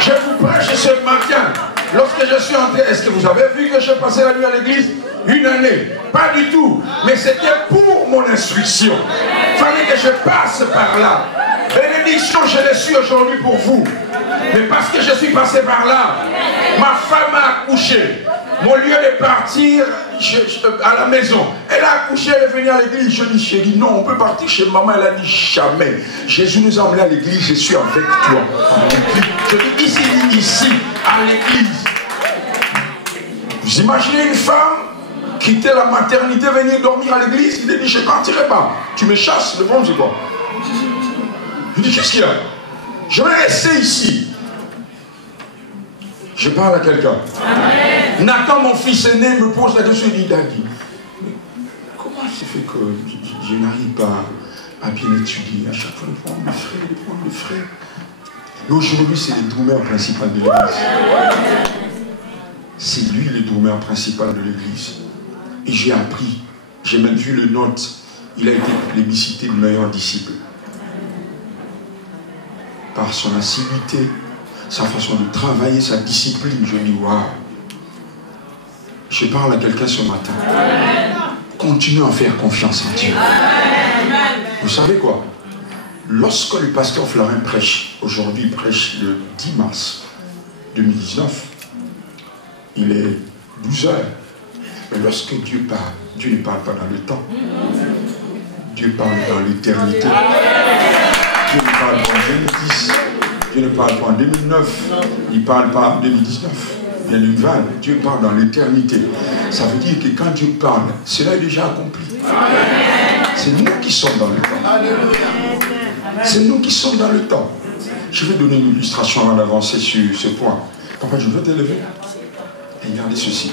Je vous prêche ce matin. Lorsque je suis entré, est-ce que vous avez vu que je passais la nuit à l'église? Une année. Pas du tout. Mais c'était pour mon instruction. Il fallait que je passe par là. Bénédiction, je l'ai su aujourd'hui pour vous. Mais parce que je suis passé par là, ma femme a accouché. Mon lieu de partir à la maison. Elle a accouché, elle est venue à l'église. Je dis, chérie, non, on peut partir chez maman. Elle a dit, jamais. Jésus nous a emmenés à l'église, je suis avec toi. Je dis, ici, à l'église. Vous imaginez une femme quitter la maternité, venir dormir à l'église? Il a dit, je ne partirai pas. Tu me chasses, le problème c'est quoi? Je dis, qu'est-ce qu'il y a? Je vais rester ici. Je parle à quelqu'un. Nathan, mon fils aîné, me pose la question, il dit, Daddy, comment ça fait que je n'arrive pas à bien étudier? À chaque fois, je prends le frère. Mais aujourd'hui, c'est le drummer principal de l'église. C'est lui le drummer principal de l'église. Et j'ai appris, j'ai même vu le note, il a été plébiscité le meilleur disciple. Par son assiduité, sa façon de travailler, sa discipline, je dis waouh. Je parle à quelqu'un ce matin. Continuez à faire confiance en Dieu. Vous savez quoi? Lorsque le pasteur Florin prêche, aujourd'hui il prêche le 10 mars 2019, il est 12 heures. Mais lorsque Dieu parle, Dieu ne parle pas dans le temps. Dieu parle dans l'éternité. Dieu ne parle pas en 2010. Dieu ne parle pas en 2009. Il ne parle pas en 2019. Il y a une vanne. Dieu parle dans l'éternité. Ça veut dire que quand Dieu parle, cela est déjà accompli. C'est nous qui sommes dans le temps. C'est nous qui sommes dans le temps. Je vais donner une illustration avant d'avancer sur ce point. Papa, je veux t'élever. Regardez ceci.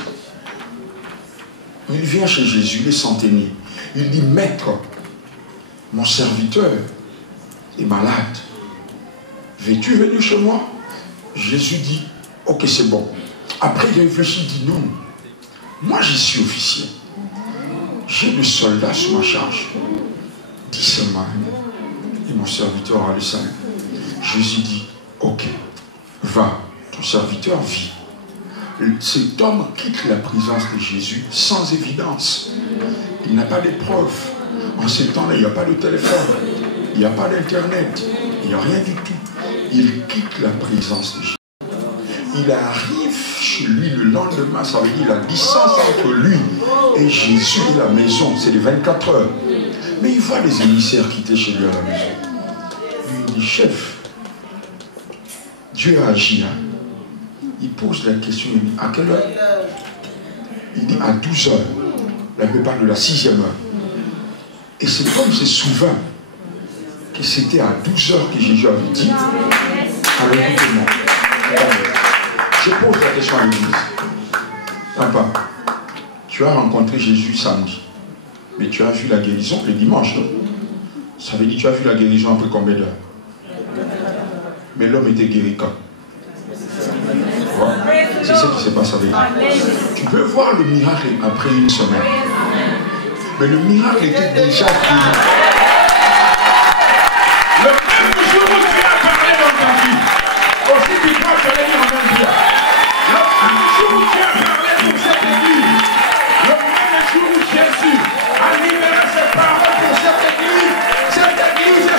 Il vient chez Jésus, il est centenier. Il dit, Maître, mon serviteur est malade. Veux-tu venir chez moi? Jésus dit, ok, c'est bon. Après, il réfléchit, il dit, non. Moi, je suis officier. J'ai des soldats sous ma charge. 10 semaines. Et mon serviteur a le salut. Jésus dit, ok, va, ton serviteur vit. cet homme quitte la présence de Jésus sans évidence. Il n'a pas de preuves. En ce temps-là, il n'y a pas de téléphone, il n'y a pas d'internet, il n'y a rien du tout. Il quitte la présence de Jésus. Il arrive chez lui le lendemain, ça veut dire la distance entre lui et Jésus et la maison, c'est de 24 heures. Mais il voit les émissaires quitter chez lui à la maison. Il dit, chef, Dieu a agi. Hein? Il pose la question, il dit, à quelle heure? Il dit, à 12 heures. Là, il me parle de la 6e heure. Et c'est comme se souvient que c'était à 12 heures que Jésus avait dit, alors écoutez-moi, je pose la question à l'église. Papa, tu as rencontré Jésus samedi, mais tu as vu la guérison le dimanche, non? Ça veut dire que tu as vu la guérison après combien d'heures? Mais l'homme était guéri quand? C'est ce qui se passe avec lui. Tu peux voir le miracle après une semaine. Mais le miracle était déjà guéri. Le même jour où tu as parlé dans ta vie, aussi tu dois te le dire en même temps. Le même jour où tu as parlé pour cette église, le même jour où Jésus a libéré ses paroles pour cette église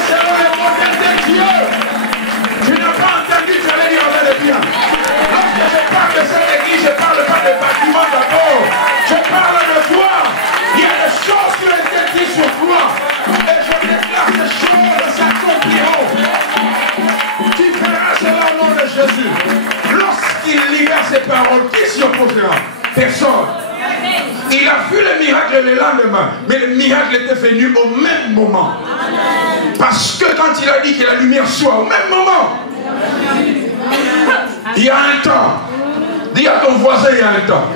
sera le modèle de Dieu. Tu n'as pas entendu, tu allais dire en même bien. Lorsque je parle de cette église, je ne parle pas des bâtiments d'abord. Je parle de toi. Il y a des choses qui ont été dites sur toi. Et je déclare ces choses s'accompliront. Tu feras cela au nom de Jésus. Lorsqu'il libère ses paroles, qui s'y opposera? Personne. Il a vu le miracle le lendemain, mais le miracle était venu au même moment. Parce que quand il a dit que la lumière soit au même moment, il y a un temps. Dis à ton voisin, il y a un temps.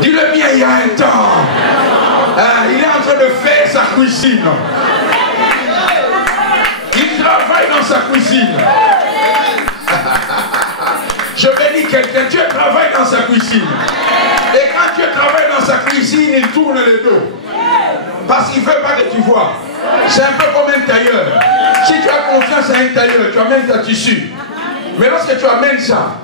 Dis-le bien, il y a un temps. Il est en train de faire sa cuisine. Il travaille dans sa cuisine. Je bénis quelqu'un, Dieu travaille dans sa cuisine. Et quand Dieu travaille dans sa cuisine, il tourne le dos. Parce qu'il ne veut pas que tu vois. C'est un peu comme un tailleur. Si tu as confiance à un tailleur, tu amènes ta tissu. Mais lorsque tu amènes ça,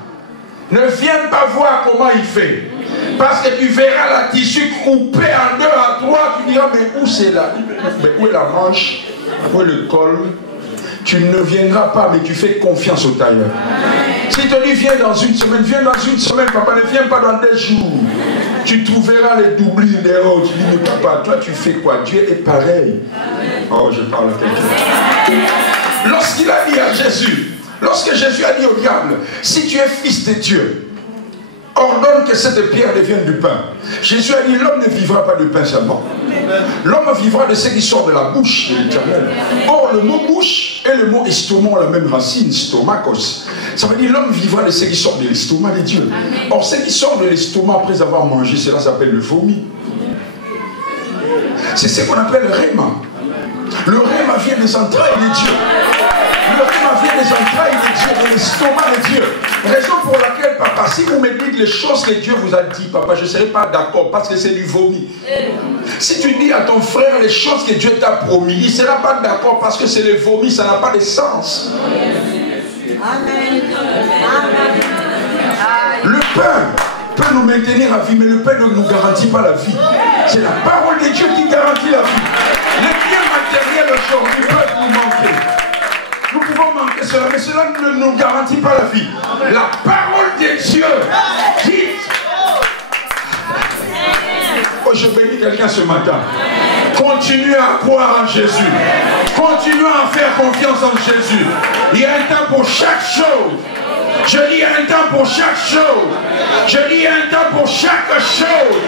ne viens pas voir comment il fait. Parce que tu verras la tissu coupée en 2 à 3, tu diras, mais où c'est là? Mais où est la manche? Où est le col? Tu ne viendras pas, mais tu fais confiance au tailleur. S'il te dit, viens dans une semaine, papa, ne viens pas dans 2 jours. Tu trouveras les doublures des autres. Tu dis, mais papa, toi tu fais quoi? Dieu est pareil. Oh, je parle à quelqu'un. Lorsqu'il a dit à Jésus, lorsque Jésus a dit au diable, si tu es fils de Dieu, ordonne que cette pierre devienne du pain. Jésus a dit, l'homme ne vivra pas de pain seulement. L'homme vivra de ce qui sort de la bouche de l'Éternel. Or, le mot bouche et le mot estomac ont la même racine, stomakos. Ça veut dire l'homme vivra de ce qui sort de l'estomac de Dieu. Or, ce qui sort de l'estomac après avoir mangé, cela s'appelle le vomi. C'est ce qu'on appelle le réma. Le réma vient des entrailles de Dieu. Le réma vient des entrailles de Dieu, de l'estomac de Dieu. Raison pour laquelle, papa, si vous me dites les choses que Dieu vous a dit, papa, je ne serai pas d'accord parce que c'est du vomi. Si tu dis à ton frère les choses que Dieu t'a promis, il ne sera pas d'accord parce que c'est le vomi, ça n'a pas de sens. Amen. Le pain peut nous maintenir à vie, mais le pain ne nous garantit pas la vie. C'est la parole de Dieu qui garantit la vie. Les biens matériels aujourd'hui peuvent nous manquer. Nous pouvons manquer cela, mais cela ne nous garantit pas la vie. La parole de Dieu dit. Oh, je bénis quelqu'un ce matin. Continuez à croire en Jésus. Continuez à faire confiance en Jésus. Il y a un temps pour chaque chose. Je dis un temps pour chaque chose. Je dis un temps pour chaque chose.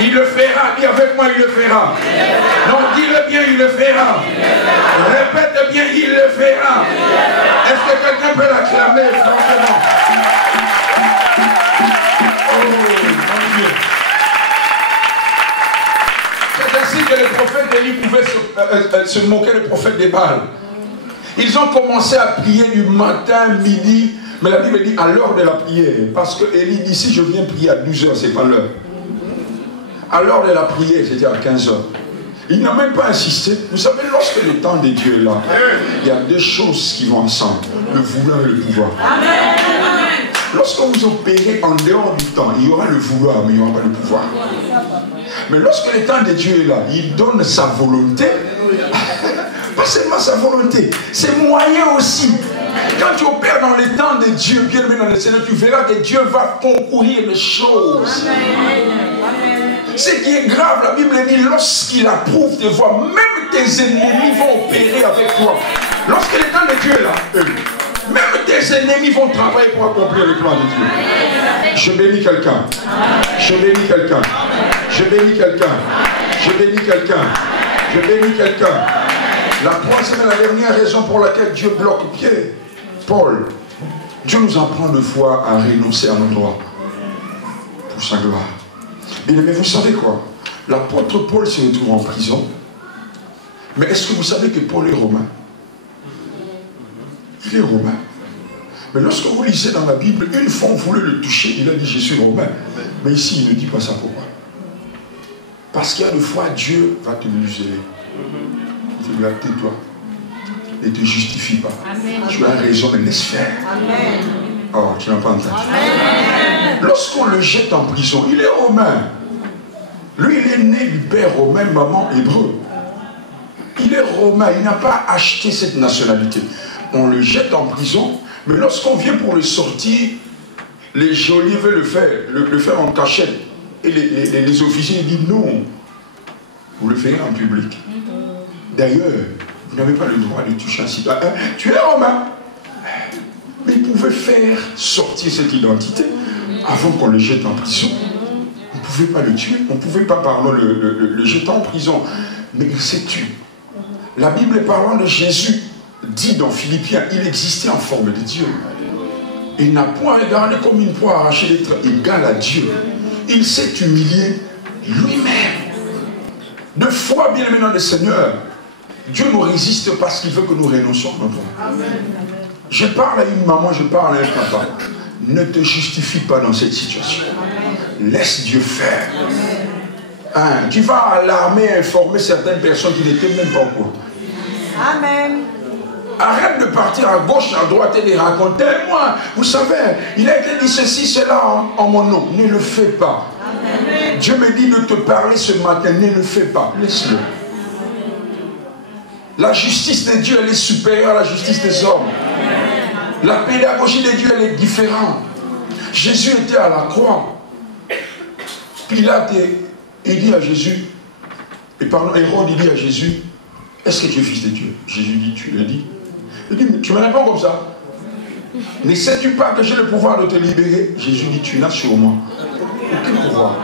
Il le fera. Dis avec moi, il le fera. Non, dis-le bien, il le fera. Répète bien, il le fera. Est-ce que quelqu'un peut l'acclamer franchement? Oh, mon Dieu. C'est ainsi que les prophètes d'Élie pouvaient se moquer des prophètes des Baals. Ils ont commencé à prier du matin, midi. Mais la Bible dit à l'heure de la prière. Parce que Élie dit, si je viens prier à 12 heures, ce n'est pas l'heure. À l'heure de la prière, c'était à 15 heures. Il n'a même pas insisté. Vous savez, lorsque le temps de Dieu est là, il y a 2 choses qui vont ensemble. Le vouloir et le pouvoir. Lorsque vous opérez en dehors du temps, il y aura le vouloir, mais il n'y aura pas le pouvoir. Mais lorsque le temps de Dieu est là, il donne sa volonté, pas seulement sa volonté, ses moyens aussi. Quand tu opères dans le temps de Dieu, bien aimé dans le Seigneur, tu verras que Dieu va concourir les choses. Ce qui est grave, la Bible dit, lorsqu'il approuve tes voies, même tes ennemis vont opérer avec toi. Lorsque le temps de Dieu est là, même tes ennemis vont travailler pour accomplir le plan de Dieu. Je bénis quelqu'un. Je bénis quelqu'un. Je bénis quelqu'un. Je bénis quelqu'un. Je bénis quelqu'un. La troisième et la dernière raison pour laquelle Dieu bloque Pierre, Paul, Dieu nous apprend de fois à renoncer à nos droits pour sa gloire. Bien, mais vous savez quoi? L'apôtre Paul se retrouve en prison. Mais est-ce que vous savez que Paul est romain? Il est romain. Mais lorsque vous lisez dans la Bible, une fois on voulait le toucher, il a dit je suis romain. Mais ici, il ne dit pas ça. Pourquoi? Parce qu'il y a des fois, Dieu va te museler. Il te dit, tais-toi. Ne te justifie pas. Amen. Tu as raison, mais laisse faire. Amen. Oh, tu n'as pas entendu. Lorsqu'on le jette en prison, il est romain. Lui, il est né du père romain, maman hébreu. Il est romain, il n'a pas acheté cette nationalité. On le jette en prison, mais lorsqu'on vient pour le sortir, les geôliers veulent le faire en cachette. Et les officiers disent non, vous le ferez en public. D'ailleurs, vous n'avez pas le droit de toucher un citoyen. Tu es romain. Mais il pouvait faire sortir cette identité avant qu'on le jette en prison. On ne pouvait pas le tuer, on ne pouvait pas le jeter en prison. Mais il s'est tué. La Bible parlant de Jésus dit dans Philippiens, il existait en forme de Dieu. Il n'a point regardé comme une proie arrachée d'être égal à Dieu. Il s'est humilié lui-même. De foi, bien aimé dans le Seigneur, Dieu nous résiste parce qu'il veut que nous renoncions à nos droits. Je parle à une maman, je parle à un papa. Ne te justifie pas dans cette situation. Laisse Dieu faire. Hein, tu vas à l'armée informer certaines personnes qui n'étaient même pas au courant. Amen. Arrête de partir à gauche, à droite et de raconter. Moi, vous savez, il a été dit ceci, cela en mon nom. Ne le fais pas. Amen. Dieu me dit de te parler ce matin. Ne le fais pas. Laisse-le. La justice de Dieu, elle est supérieure à la justice des hommes. La pédagogie de Dieu, elle est différente. Jésus était à la croix. Pilate, il dit à Jésus, et pardon, Hérode, il dit à Jésus, est-ce que tu es fils de Dieu? Jésus dit, tu l'as dit. Il dit, tu me réponds comme ça. Ne sais-tu pas que j'ai le pouvoir de te libérer? Jésus dit, tu n'as sur moi aucun pouvoir.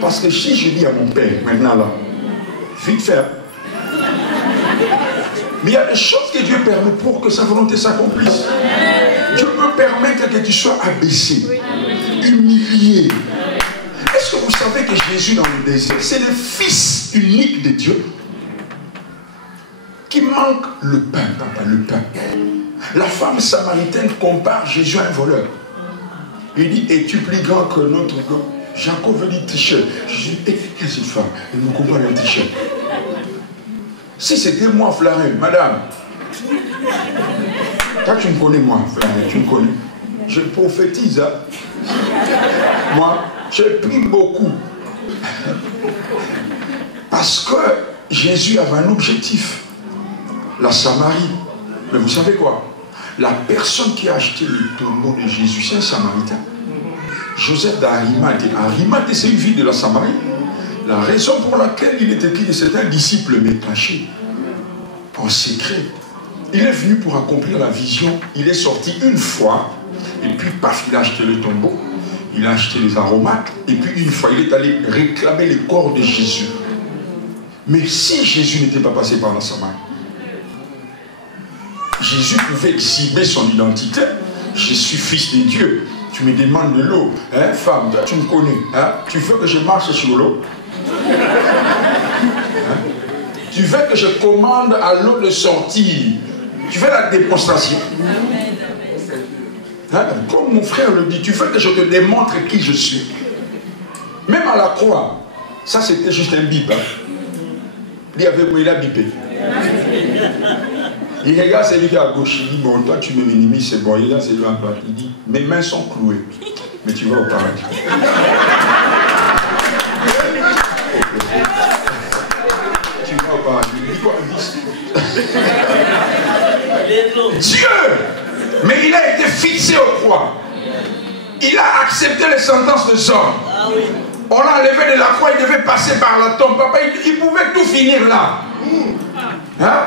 Parce que si je dis à mon père, maintenant là, vite faire. Mais il y a des choses que Dieu permet pour que sa volonté s'accomplisse. Dieu peut permettre que tu sois abaissé, humilié. Est-ce que vous savez que Jésus dans le désert, c'est le fils unique de Dieu qui manque le pain, papa, le pain. La femme samaritaine compare Jésus à un voleur. Il dit, es-tu plus grand que notre God? Jacob veut dire t-shirt. Jésus dit, qu'est-ce que cette femme? Elle me compare à un t-shirt. Si c'était moi, Flarin, madame, toi tu me connais, moi, Flarin, tu me connais. Je prophétise, hein. Moi, j'ai pris beaucoup. Parce que Jésus avait un objectif. La Samarie. Mais vous savez quoi? La personne qui a acheté le tombeau de Jésus, c'est un Samaritain. Joseph d'Arimathée. Arimathée, c'est une ville de la Samarie. La raison pour laquelle il est écrit que c'est un disciple mais caché, en secret. Il est venu pour accomplir la vision. Il est sorti une fois, et puis paf, il a acheté le tombeau, il a acheté les aromates, et puis une fois, il est allé réclamer le corps de Jésus. Mais si Jésus n'était pas passé par la Samarie, Jésus pouvait exhiber son identité. Je suis fils de Dieu. Tu me demandes de l'eau. Hein, femme, toi tu me connais. Hein? Tu veux que je marche sur l'eau? Hein? Tu veux que je commande à l'eau de sortir? Tu veux la démonstration? Hein? Comme mon frère le dit, tu veux que je te démontre qui je suis? Même à la croix, ça c'était juste un bip. Hein? Il avait il a bipé. Il regarde celui qui est à gauche, il dit, bon, toi tu me minimises, c'est bon. Il regarde celui à droite, il dit, mes mains sont clouées, mais tu vas au paradis. Tu vas au paradis. Il dit quoi? Dieu, mais il a été fixé au croix. Il a accepté les sentences des hommes. On l'a enlevé de la croix, il devait passer par la tombe. Papa, il pouvait tout finir là. Hein?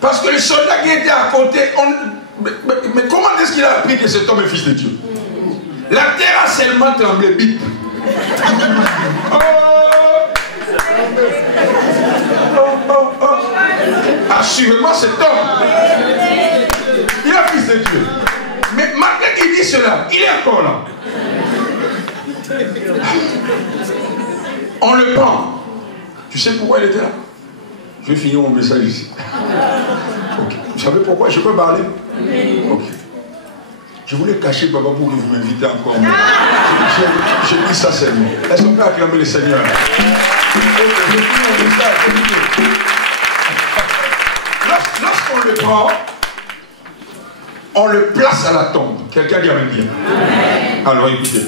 Parce que le soldat qui était à côté, mais comment est-ce qu'il a appris que cet homme est fils de Dieu? La terre a seulement tremblé, bip. Oh. Assurément cet homme, il est fils de Dieu. Mais malgré qu'il dit cela, il est encore là. On le prend. Tu sais pourquoi il était là? Je vais finir mon message ici. Okay. Vous savez pourquoi? Je peux parler? Ok. Je voulais cacher papa pour que vous m'invitez encore. Je dis ça seulement. Est-ce qu'on peut acclamer le Seigneur? Lorsqu'on le prend, on le place à la tombe. Quelqu'un dit amen bien. Alors écoutez.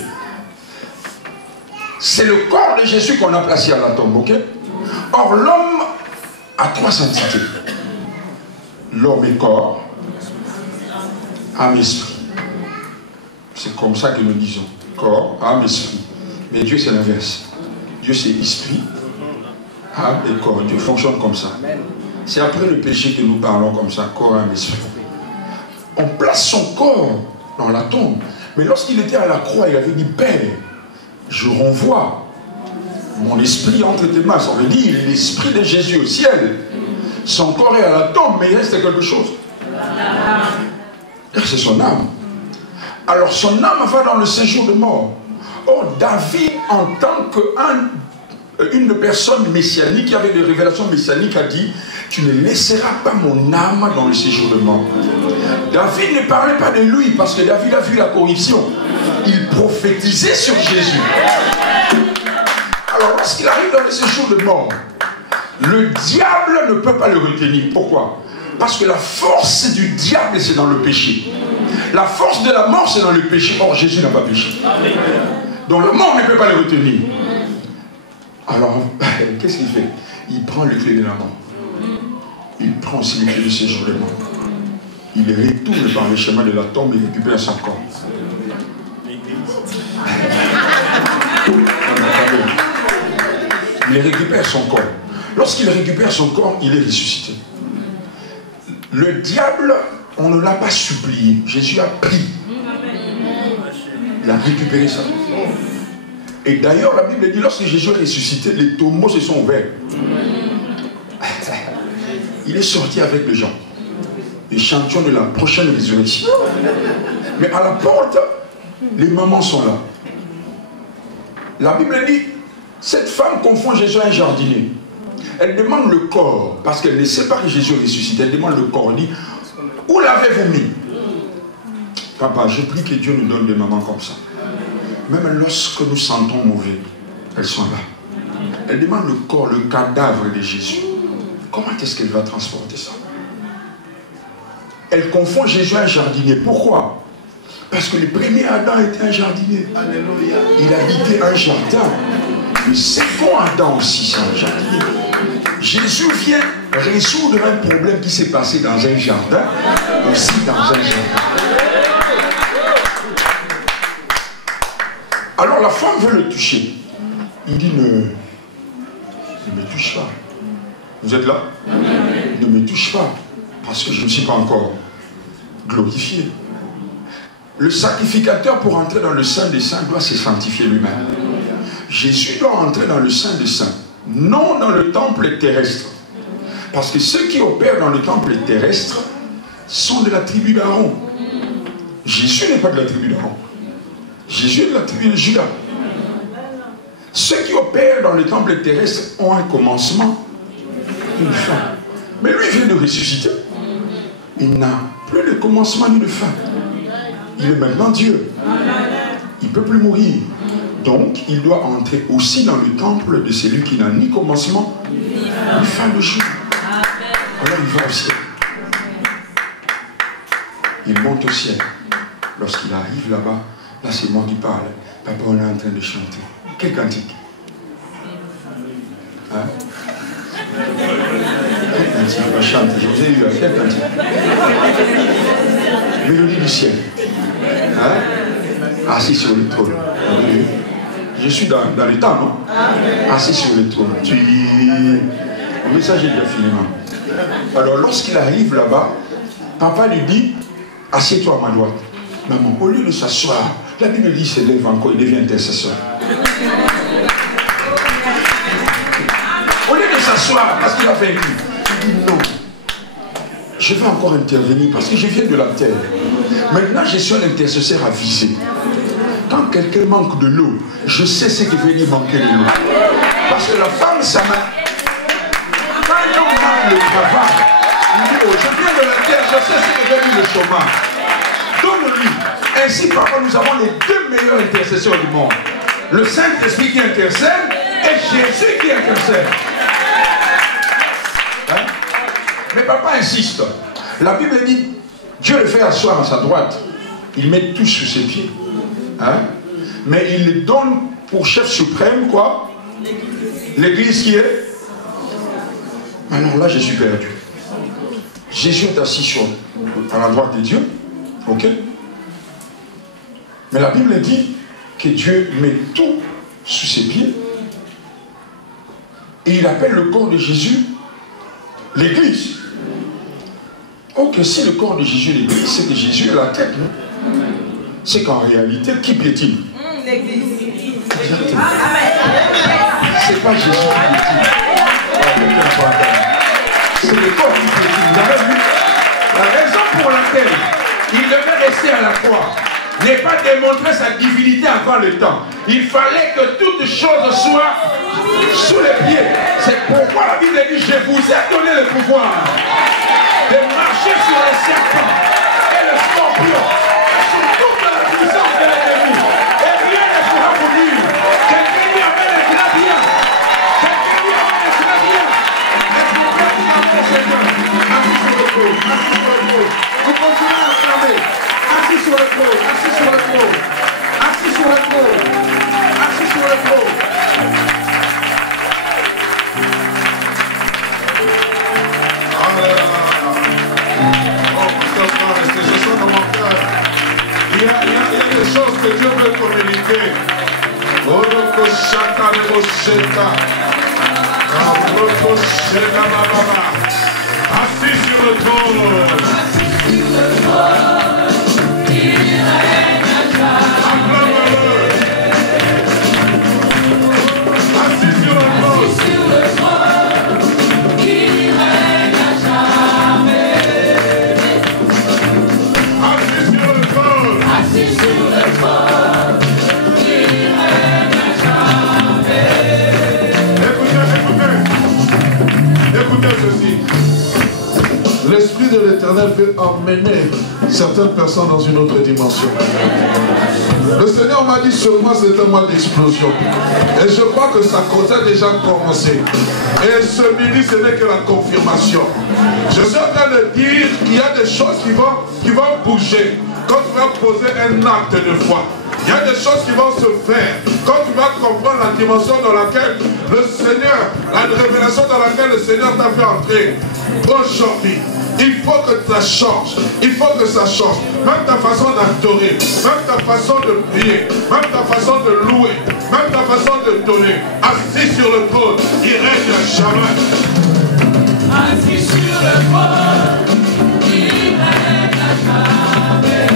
C'est le corps de Jésus qu'on a placé à la tombe, ok? Or, l'homme a trois entités. L'homme est corps, âme, esprit. C'est comme ça que nous disons. Corps, âme, esprit. Mais Dieu, c'est l'inverse. Dieu, c'est esprit, âme et corps. Dieu fonctionne comme ça. C'est après le péché que nous parlons comme ça, corps, âme, esprit. On place son corps dans la tombe. Mais lorsqu'il était à la croix, il avait dit, Père, je renvoie mon esprit entre tes mains. Ça veut dire l'esprit de Jésus au ciel. Son corps est à la tombe, mais il reste quelque chose. C'est son âme. Alors son âme va dans le séjour de mort. Or David, en tant qu'une personne messianique qui avait des révélations messianiques, a dit, tu ne laisseras pas mon âme dans le séjour de mort. David ne parlait pas de lui parce que David a vu la corruption. Il prophétisait sur Jésus. Alors lorsqu'il arrive dans le séjour de mort, le diable ne peut pas le retenir. Pourquoi? Parce que la force du diable, c'est dans le péché. La force de la mort, c'est dans le péché. Or, Jésus n'a pas péché. Donc la mort ne peut pas le retenir. Alors, qu'est-ce qu'il fait? Il prend les clés de la mort. Il prend aussi les clés du séjour de mort. Il retourne par le chemin de la tombe et récupère son corps. Il récupère son corps. Lorsqu'il récupère son corps, il est ressuscité. Le diable, on ne l'a pas supplié. Jésus a pris. Il a récupéré ça. Et d'ailleurs, la Bible dit, lorsque Jésus est ressuscité, les tombeaux se sont ouverts. Il est sorti avec les gens. Les champions de la prochaine résurrection. Mais à la porte, les mamans sont là. La Bible dit, cette femme confond Jésus à un jardinier. Elle demande le corps, parce qu'elle ne sait pas que Jésus est ressuscité. Elle demande le corps. Elle dit, où l'avez-vous mis? Papa, je prie que Dieu nous donne des mamans comme ça. Même lorsque nous sentons mauvais, elles sont là. Elle demande le corps, le cadavre de Jésus. Comment est-ce qu'elle va transporter ça? Elle confond Jésus à un jardinier. Pourquoi? Parce que le premier Adam était un jardinier. Alléluia. Il habitait un jardin. Le second Adam aussi, c'est un jardinier. Jésus vient résoudre un problème qui s'est passé dans un jardin, aussi dans un jardin. Alors la femme veut le toucher. Il dit, ne me touche pas. Vous êtes là? Ne me touche pas, parce que je ne suis pas encore glorifié. Le sacrificateur, pour entrer dans le Saint des Saints, doit se sanctifier lui-même. Jésus doit entrer dans le Saint des Saints, non dans le temple terrestre. Parce que ceux qui opèrent dans le temple terrestre sont de la tribu d'Aaron. Jésus n'est pas de la tribu d'Aaron. Jésus est de la tribu de Judas. Ceux qui opèrent dans le temple terrestre ont un commencement, une fin. Mais lui vient de ressusciter. Il n'a plus de commencement ni de fin. Il est maintenant Dieu. Il ne peut plus mourir. Donc, il doit entrer aussi dans le temple de celui qui n'a ni commencement, ni fin de jour. Alors, il va au ciel. il monte au ciel. Lorsqu'il arrive là-bas, là c'est moi qui parle. Papa, on est en train de chanter. Quel cantique? Hein? Quel cantique? On chante. Je vous ai eu quel cantique? Mélodie du ciel. Hein? Assis sur le trône. Je suis dans le temps, non? Assis sur le trône. Le message est bien finalement. Alors lorsqu'il arrive là-bas, papa lui dit, assieds-toi à ma droite. Maman, au lieu de s'asseoir, la Bible dit, il se lève encore, il devient intercesseur. Au lieu de s'asseoir, parce qu'il a vaincu, il dit non. Je vais encore intervenir parce que je viens de la terre. Maintenant, je suis un intercesseur avisé. Quand quelqu'un manque de l'eau, je sais ce qui veut dire manquer de l'eau. Parce que la femme, ça m'a... Quand on a le travail, il dit, oh, je viens de la terre, je sais ce que veut dire le chômage. Donne-lui. Ainsi, papa, nous avons les deux meilleurs intercesseurs du monde. Le Saint-Esprit qui intercède et Jésus qui intercède. Hein? Mais papa insiste. La Bible dit, Dieu le fait asseoir à sa droite. Il met tout sous ses pieds. Hein? Mais il le donne pour chef suprême, quoi? L'église qui est. Alors là, je suis perdu. Jésus est assis à la droite de Dieu. Ok? Mais la Bible dit que Dieu met tout sous ses pieds. Et il appelle le corps de Jésus l'église. Ok, si le corps de Jésus est l'église, c'est que Jésus est la tête, non? C'est qu'en réalité, qui piétine? L'église. Exactement. C'est pas Jésus qui piétine. C'est le corps qui piétine. Vous avez vu? La raison pour laquelle il devait rester à la croix n'est pas démontrer sa divinité avant le temps. Il fallait que toutes choses soient sous les pieds. C'est pourquoi la Bible dit, je vous ai donné le pouvoir de marcher sur les serpents et le scorpion, sur toute la puissance de l'ennemi. Et rien ne pourra vous nuire. Quelqu'un lui amène un grand bien. Quelqu'un lui amène un grand bien. Est-ce que vous pouvez dire à mon Seigneur, assis sur le trône, assis sur le trône. Vous continuez à acclamer. Assis sur le trône, assis sur le trône, assis sur le trône, assis sur le trône. Je sens dans mon cœur. Il y a des choses que Dieu veut communiquer. Assis sur le trône. L'Esprit de l'Éternel veut emmener certaines personnes dans une autre dimension. Le Seigneur m'a dit sur moi c'est un mois d'explosion. Et je crois que ça a déjà commencé. Et ce midi ce n'est que la confirmation. Je suis en train de dire qu'il y a des choses qui vont bouger. Quand tu vas poser un acte de foi, il y a des choses qui vont se faire. Quand tu vas comprendre la dimension dans laquelle le Seigneur, la révélation dans laquelle le Seigneur t'a fait entrer aujourd'hui, il faut que ça change. Il faut que ça change. Même ta façon d'adorer, même ta façon de prier, même ta façon de louer, même ta façon de donner. Assis sur le trône, il règne à jamais. Assis sur le trône, il règne à jamais.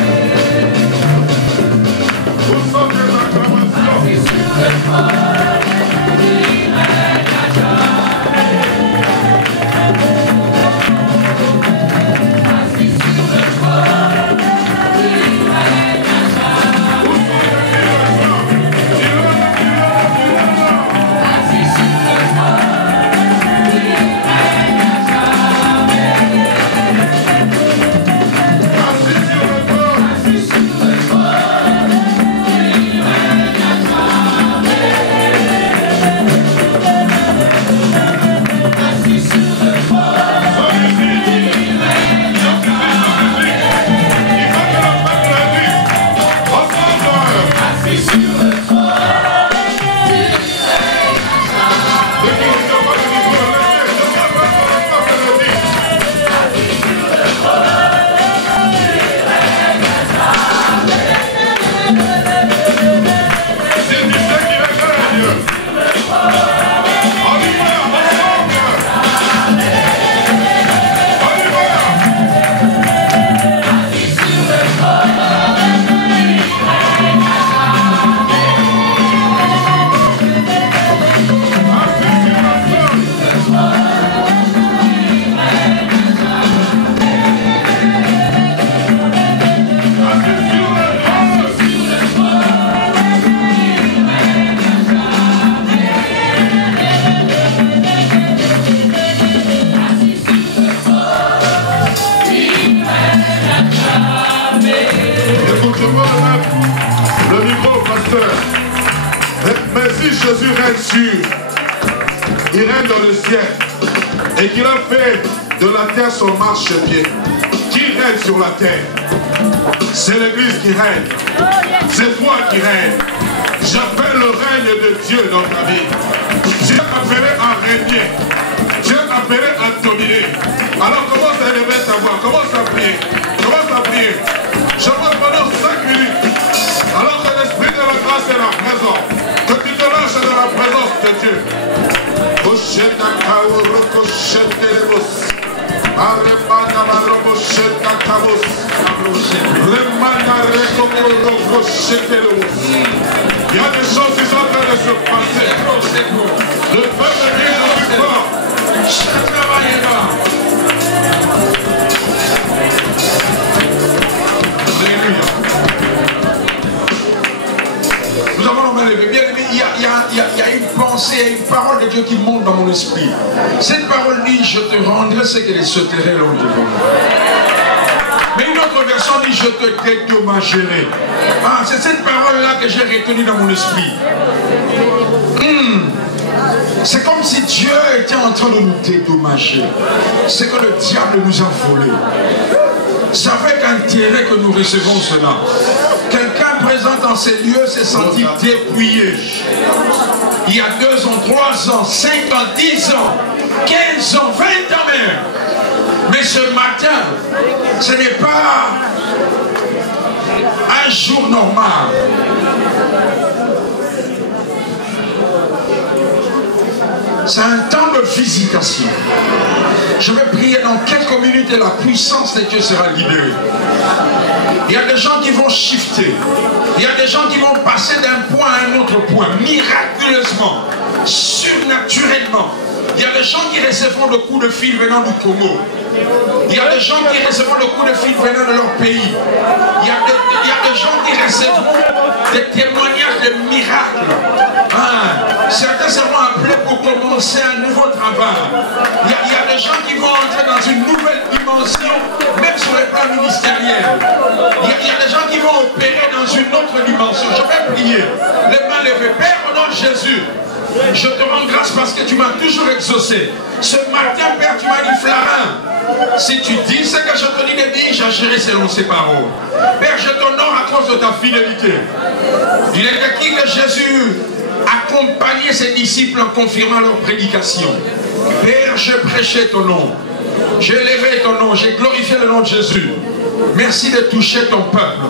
Vous sentez l'acclamation. Assis sur le trône, il règne à jamais. Assis sur le trône, il règne à jamais. Assis sur le trône, il règne à jamais. Assis sur le trône, assis sur le trône, il règne à jamais. il règne dans le ciel et qu'il a fait de la terre son marchepied. Qui règne sur la terre? C'est l'Église qui règne. C'est toi qui règne. J'appelle le règne de Dieu dans ta vie. Dieu t'a appelé à régner. Dieu t'a appelé à dominer. Alors commence à élever ta voix. Commence à prier. Commence à prier. Je vois pendant 5 minutes. Alors que l'esprit de la grâce est là, présent. Que tu te lâches dans la présence de Dieu. Il y a des choses qui sont en train de se passer. Le peuple de Dieu est plus fort. Alléluia. Nous avons bien aimé. Bien aimé, il y a une pensée, une parole de Dieu qui monte dans mon esprit. Cette parole dit, je te rendrai ce que les sauterelles ont devant. Mais une autre version dit, je te dédommagerai. Ah, c'est cette parole-là que j'ai retenue dans mon esprit. C'est comme si Dieu était en train de nous dédommager. C'est que le diable nous a volé. C'est avec intérêt que nous recevons cela. Quelqu'un présent dans ces lieux s'est senti dépouillé. Il y a 2 ans, 3 ans, 5 ans, 10 ans, 15 ans, 20 ans même. Mais ce matin, ce n'est pas un jour normal. C'est un temps de visitation. Je vais prier dans quelques minutes et la puissance de Dieu sera libérée. Il y a des gens qui vont shifter. Il y a des gens qui vont passer d'un point à un autre point, miraculeusement, surnaturellement. Il y a des gens qui recevront le coup de fil venant du Congo. Il y a des gens qui recevront le coup de fil venant de leur pays. Il y a des gens qui recevront des témoignages de miracles. Certains seront appelés pour commencer un nouveau travail. Il y a des gens qui vont entrer dans une nouvelle dimension, même sur le plan ministériel. Il y a des gens qui vont opérer dans une autre dimension. Je vais prier. Les mains levées. Père, au nom de Jésus, je te rends grâce parce que tu m'as toujours exaucé. Ce matin, Père, tu m'as dit, Flarin, si tu dis ce que je te dis de dire, j'agirai selon ces paroles. Père, je t'honore à cause de ta fidélité. Il est écrit que Jésus accompagnait ses disciples en confirmant leur prédication. Père, je prêchais ton nom. J'ai élevé ton nom. J'ai glorifié le nom de Jésus. Merci de toucher ton peuple.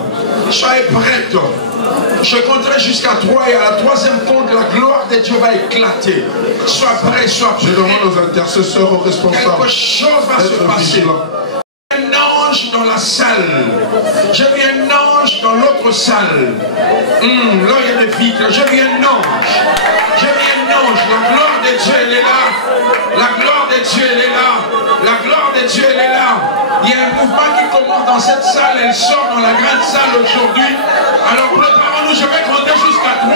Soyez prête. Je compterai jusqu'à 3 et à la 3e compte, la gloire de Dieu va éclater. Sois prêt, sois prêt. Je demande aux intercesseurs, aux responsables. Quelque chose va se passer. Un ange dans la salle. J'ai vu un ange dans l'autre salle. Là, il y a des vitres. J'ai vu un ange. J'ai vu un ange. La gloire de Dieu, elle est là. La gloire de Dieu, elle est là. La gloire de Dieu, elle est là. Il y a un mouvement qui commence dans cette salle. Elle sort dans la grande salle aujourd'hui. Alors, préparons-nous. Je vais compter jusqu'à 3.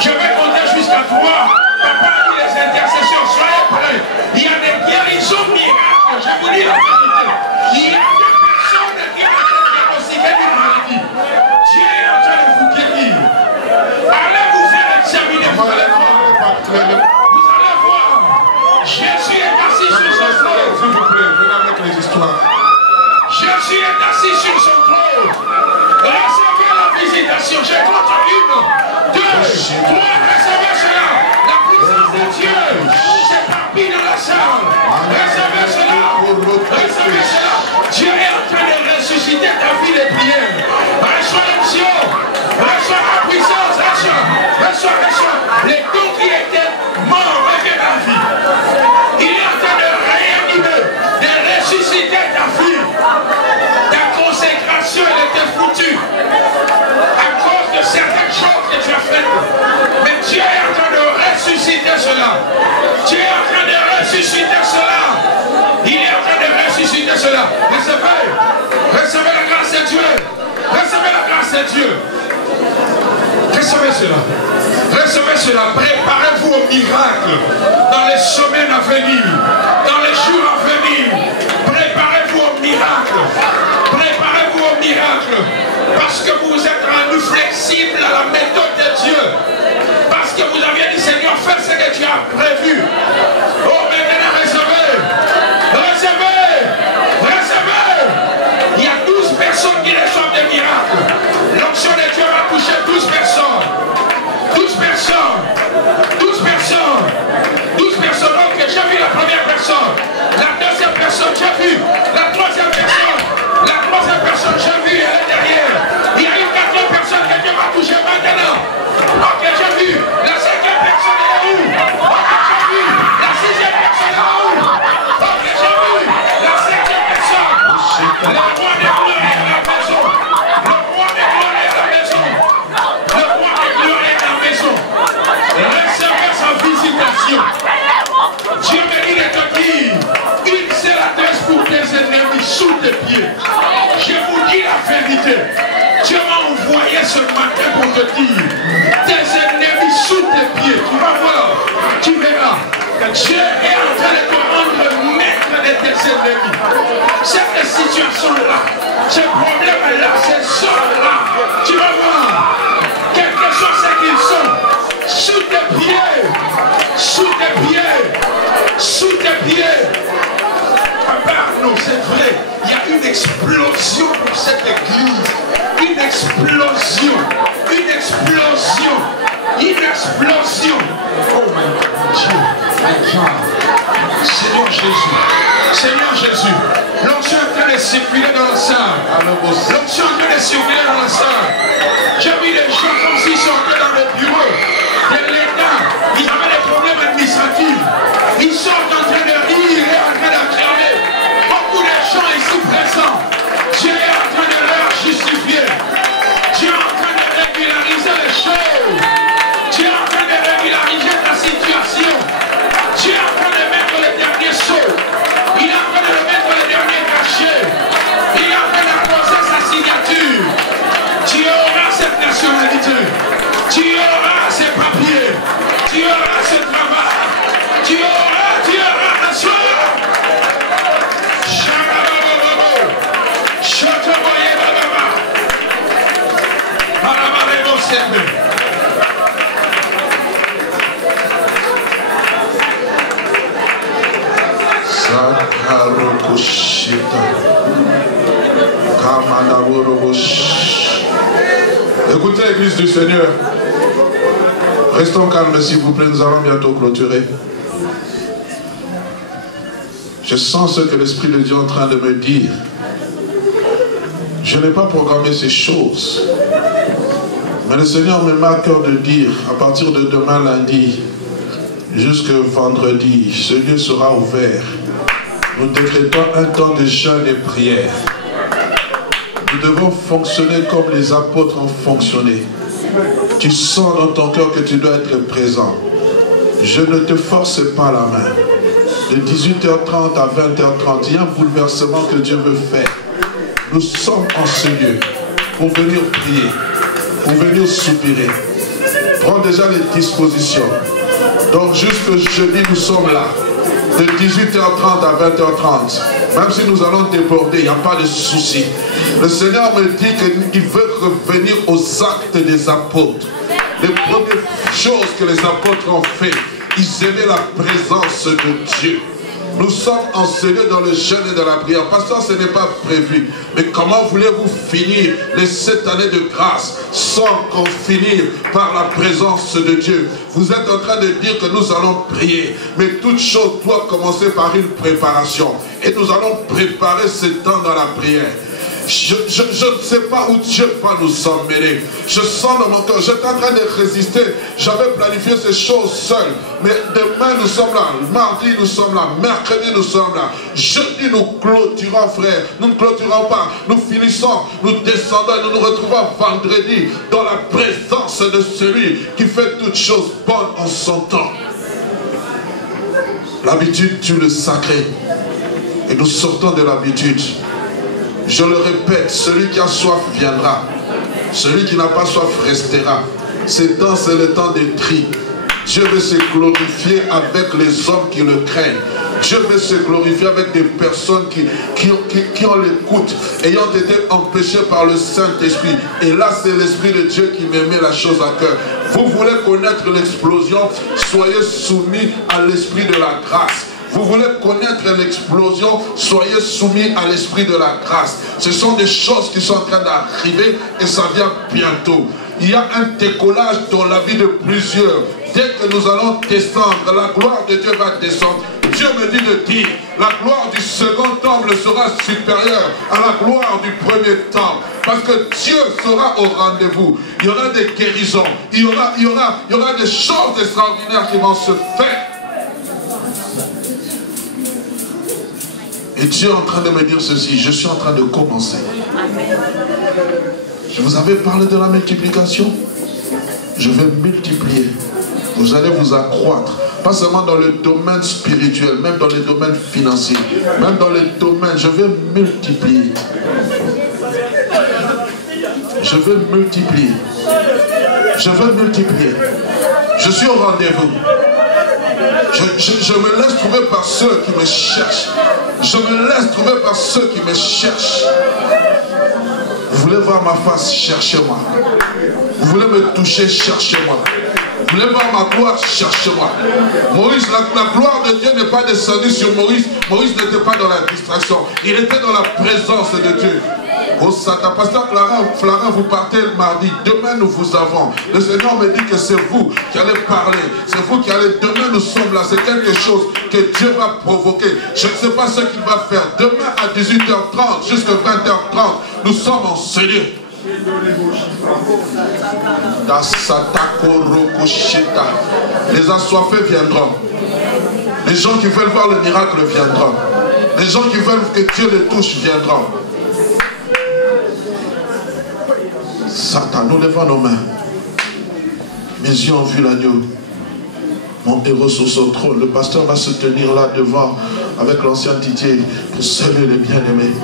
Je vais compter jusqu'à 3. Papa a dit les intercessions. Soyez prêts. Il y a des guérisons miracles. Je vous dis la vérité. Il y a des personnes qui ont été diagnostiquées d'une maladie. Dieu est en train de vous guérir. Allez vous faire examiner. Vous allez voir. Vous allez voir. Jésus est assis sur son trône. S'il vous plaît, venez avec les histoires. Jésus est assis sur son trône. Recevez la visitation. Je compte 1, 2, 3. Recevez cela. La puissance de Dieu s'éparpille dans la salle. Recevez cela. Recevez cela. Dieu est en train de ressusciter ta vie de prière. Reçois l'onction. Reçois la puissance. Reçois. Les dons qui étaient morts reviennent à la vie. Il est en train de réanimer, de ressusciter ta vie. Ta consécration, elle était foutue. À cause de certaines choses que tu as faites. Mais Dieu est en train de ressusciter cela. Dieu est en train de ressusciter cela. Il est en train de ressusciter cela. Recevez la grâce de Dieu. Recevez la grâce de Dieu. Recevez cela. Recevez cela. Préparez-vous au miracle. Dans les semaines à venir. Dans les jours à venir. Préparez-vous au miracle. Préparez-vous au miracle. Parce que vous êtes rendu flexible à la méthode de Dieu. Parce que vous aviez dit, Seigneur, faire ce que tu as prévu. Oh, mais maintenant, recevez. Recevez. Recevez. Il y a 12 personnes qui reçoivent des miracles. L'onction de Dieu va toucher 12 personnes. 12 personnes. 12 personnes. 12 personnes. Donc, j'ai vu la première personne. La deuxième personne, j'ai vu. La troisième personne. La troisième personne, j'ai vu. Elle est derrière. Il y a une quatrième personne que Dieu va toucher maintenant. Ok, j'ai vu. La cinquième personne est où? Ok, j'ai vu. La sixième personne est où? Ok, j'ai vu. La septième personne. Le roi des gloires est à la maison. Le roi des gloires est à la maison. Le roi des gloires est à la maison. Recevez sa visitation. Dieu me dit de te dire, une seule adresse pour tes ennemis sous tes pieds. Je vous dis la vérité. Dieu m'a envoyé ce matin pour te dire, tes ennemis sous tes pieds. Tu vas voir, tu verras. Dieu est en train de te rendre maître de tes ennemis. Cette situation-là, ce problème-là, ces sorts-là, tu vas voir. Quel que soit ce qu'ils sont, sous tes pieds, sous tes pieds, sous tes pieds. Papa, non, c'est vrai. Il y a une explosion pour cette église. Une explosion. Une explosion. Une explosion. Oh my God. Dieu. My God. Seigneur Jésus. Seigneur Jésus. L'onction est en train de circuler dans la salle. L'onction est en train de circuler dans la salle. J'ai vu des gens comme s'ils sortaient dans le bureau de l'État. Ils avaient des problèmes administratifs. Ils sont en train de rire et en train d'acclamer. Beaucoup de gens ici présents. Dieu est en train de leur justifier. Dieu est en train de régulariser les choses. Dieu est en train de régulariser ta situation. Dieu est en train de mettre le dernier saut. Il est en train de mettre le dernier cachet. Il est en train d'apposer sa signature. Tu auras cette nationalité. Tu auras ces papiers. Tu auras ce travail. Tu auras un soir. Écoutez l'église du Seigneur. Restons calmes s'il vous plaît, nous allons bientôt clôturer. Je sens ce que l'Esprit de Dieu est en train de me dire. Je n'ai pas programmé ces choses. Mais le Seigneur me met à cœur de dire, à partir de demain lundi, jusque vendredi, ce lieu sera ouvert. Nous décrétons un temps de jeûne et prière. Nous devons fonctionner comme les apôtres ont fonctionné. Tu sens dans ton cœur que tu dois être présent. Je ne te force pas la main. De 18h30 à 20h30, il y a un bouleversement que Dieu veut faire. Nous sommes en ce lieu pour venir prier, pour venir soupirer. Prends déjà les dispositions. Donc jusque jeudi, nous sommes là. De 18h30 à 20h30. Même si nous allons déborder, il n'y a pas de souci. Le Seigneur me dit qu'il veut revenir aux actes des apôtres. Les premières choses que les apôtres ont fait, ils aimaient la présence de Dieu. Nous sommes enseignés dans le jeûne et dans la prière. Pasteur, ce n'est pas prévu. Mais comment voulez-vous finir les 7 années de grâce sans qu'on finisse par la présence de Dieu? Vous êtes en train de dire que nous allons prier. Mais toute chose doit commencer par une préparation. Et nous allons préparer ce temps dans la prière. Je ne sais pas où Dieu va nous emmener. Je sens dans mon cœur, j'étais en train de résister. J'avais planifié ces choses seul. Mais demain nous sommes là, mardi nous sommes là, mercredi nous sommes là. Jeudi nous clôturons, frère. Nous ne clôturons pas, nous finissons, nous descendons, nous nous retrouvons vendredi dans la présence de celui qui fait toutes choses bonnes en son temps. L'habitude tue le sacré. Et nous sortons de l'habitude. Je le répète, celui qui a soif viendra. Celui qui n'a pas soif restera. Ce temps, c'est le temps de tri. Dieu veut se glorifier avec les hommes qui le craignent. Dieu veut se glorifier avec des personnes qui ont l'écoute, ayant été empêchées par le Saint-Esprit. Et là, c'est l'Esprit de Dieu qui me met la chose à cœur. Vous voulez connaître l'explosion, soyez soumis à l'Esprit de la grâce. Vous voulez connaître l'explosion, soyez soumis à l'Esprit de la grâce. Ce sont des choses qui sont en train d'arriver et ça vient bientôt. Il y a un décollage dans la vie de plusieurs. Dès que nous allons descendre, la gloire de Dieu va descendre. Dieu me dit de dire, la gloire du second temple sera supérieure à la gloire du premier temple. Parce que Dieu sera au rendez-vous. Il y aura des guérisons. Il y aura des choses extraordinaires qui vont se faire. Et Dieu est en train de me dire ceci, je suis en train de commencer. Je vous avais parlé de la multiplication. Je vais multiplier. Vous allez vous accroître. Pas seulement dans le domaine spirituel, même dans les domaines financiers. Même dans les domaines, je vais multiplier. Je vais multiplier. Je vais multiplier. Je suis au rendez-vous. Je me laisse trouver par ceux qui me cherchent. Je me laisse trouver par ceux qui me cherchent. Vous voulez voir ma face? Cherchez-moi. Vous voulez me toucher? Cherchez-moi. Vous voulez voir ma gloire? Cherchez-moi. Moïse, la gloire de Dieu n'est pas descendue sur Moïse. Moïse n'était pas dans la distraction. Il était dans la présence de Dieu. Au Satan, pasteur Flarin, vous partez le mardi. Demain, nous vous avons. Le Seigneur me dit que c'est vous qui allez parler. C'est vous qui allez. Demain, nous sommes là. C'est quelque chose que Dieu va provoquer. Je ne sais pas ce qu'il va faire. Demain, à 18h30 jusqu'à 20h30, nous sommes en Seigneur. Les assoiffés viendront. Les gens qui veulent voir le miracle viendront. Les gens qui veulent que Dieu les touche viendront. Satan, nous levons nos mains. Mes yeux ont vu l'agneau. Mon héros sur son trône. Le pasteur va se tenir là devant avec l'ancien Didier pour saluer les bien-aimés.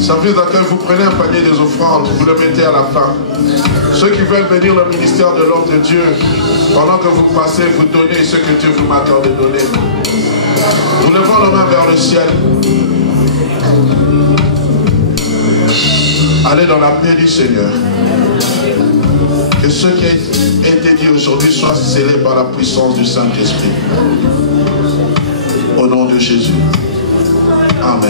Service d'accueil, vous prenez un panier des offrandes, vous le mettez à la fin. Ceux qui veulent venir au ministère de l'homme de Dieu, pendant que vous passez, vous donnez ce que Dieu vous m'accorde de donner. Nous levons nos mains vers le ciel. Allez dans la paix du Seigneur. Que ce qui a été dit aujourd'hui soit scellé par la puissance du Saint-Esprit. Au nom de Jésus. Amen.